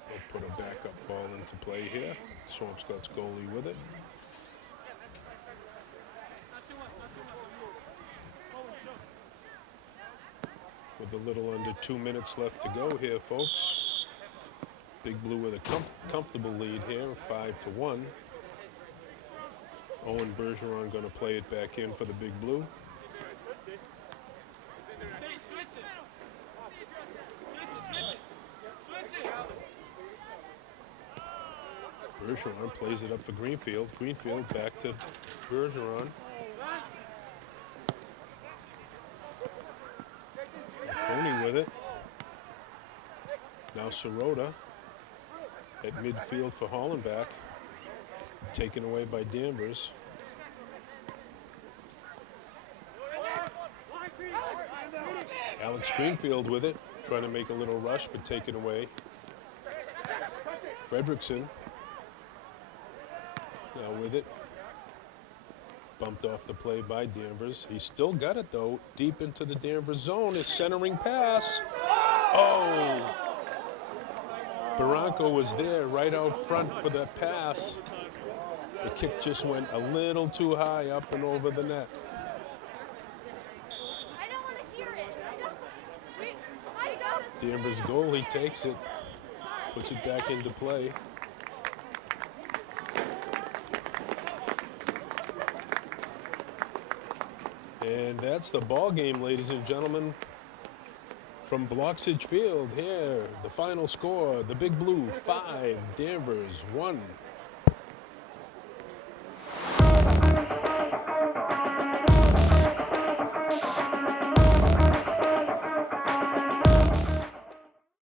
They'll put a backup ball into play here. Swampscott's goalie with it. With a little under 2 minutes left to go here, folks. Big Blue with a comfortable lead here, 5-1. Owen Bergeron going to play it back in for the Big Blue. Bergeron plays it up for Greenfield. Greenfield back to Bergeron. Pony with it. Now Sirota at midfield for Hollenbach. Taken away by Danvers. Alex Greenfield with it. Trying to make a little rush, but taken away. Fredrickson now with it. Bumped off the play by Danvers. He's still got it, though, deep into the Danvers zone. His centering pass. Oh! Barranco was there right out front for that pass. The kick just went a little too high up and over the net. Danvers goalie takes it, puts it back into play. And that's the ball game, ladies and gentlemen. From Bloxage Field here, the final score, the Big Blue 5, Danvers 1.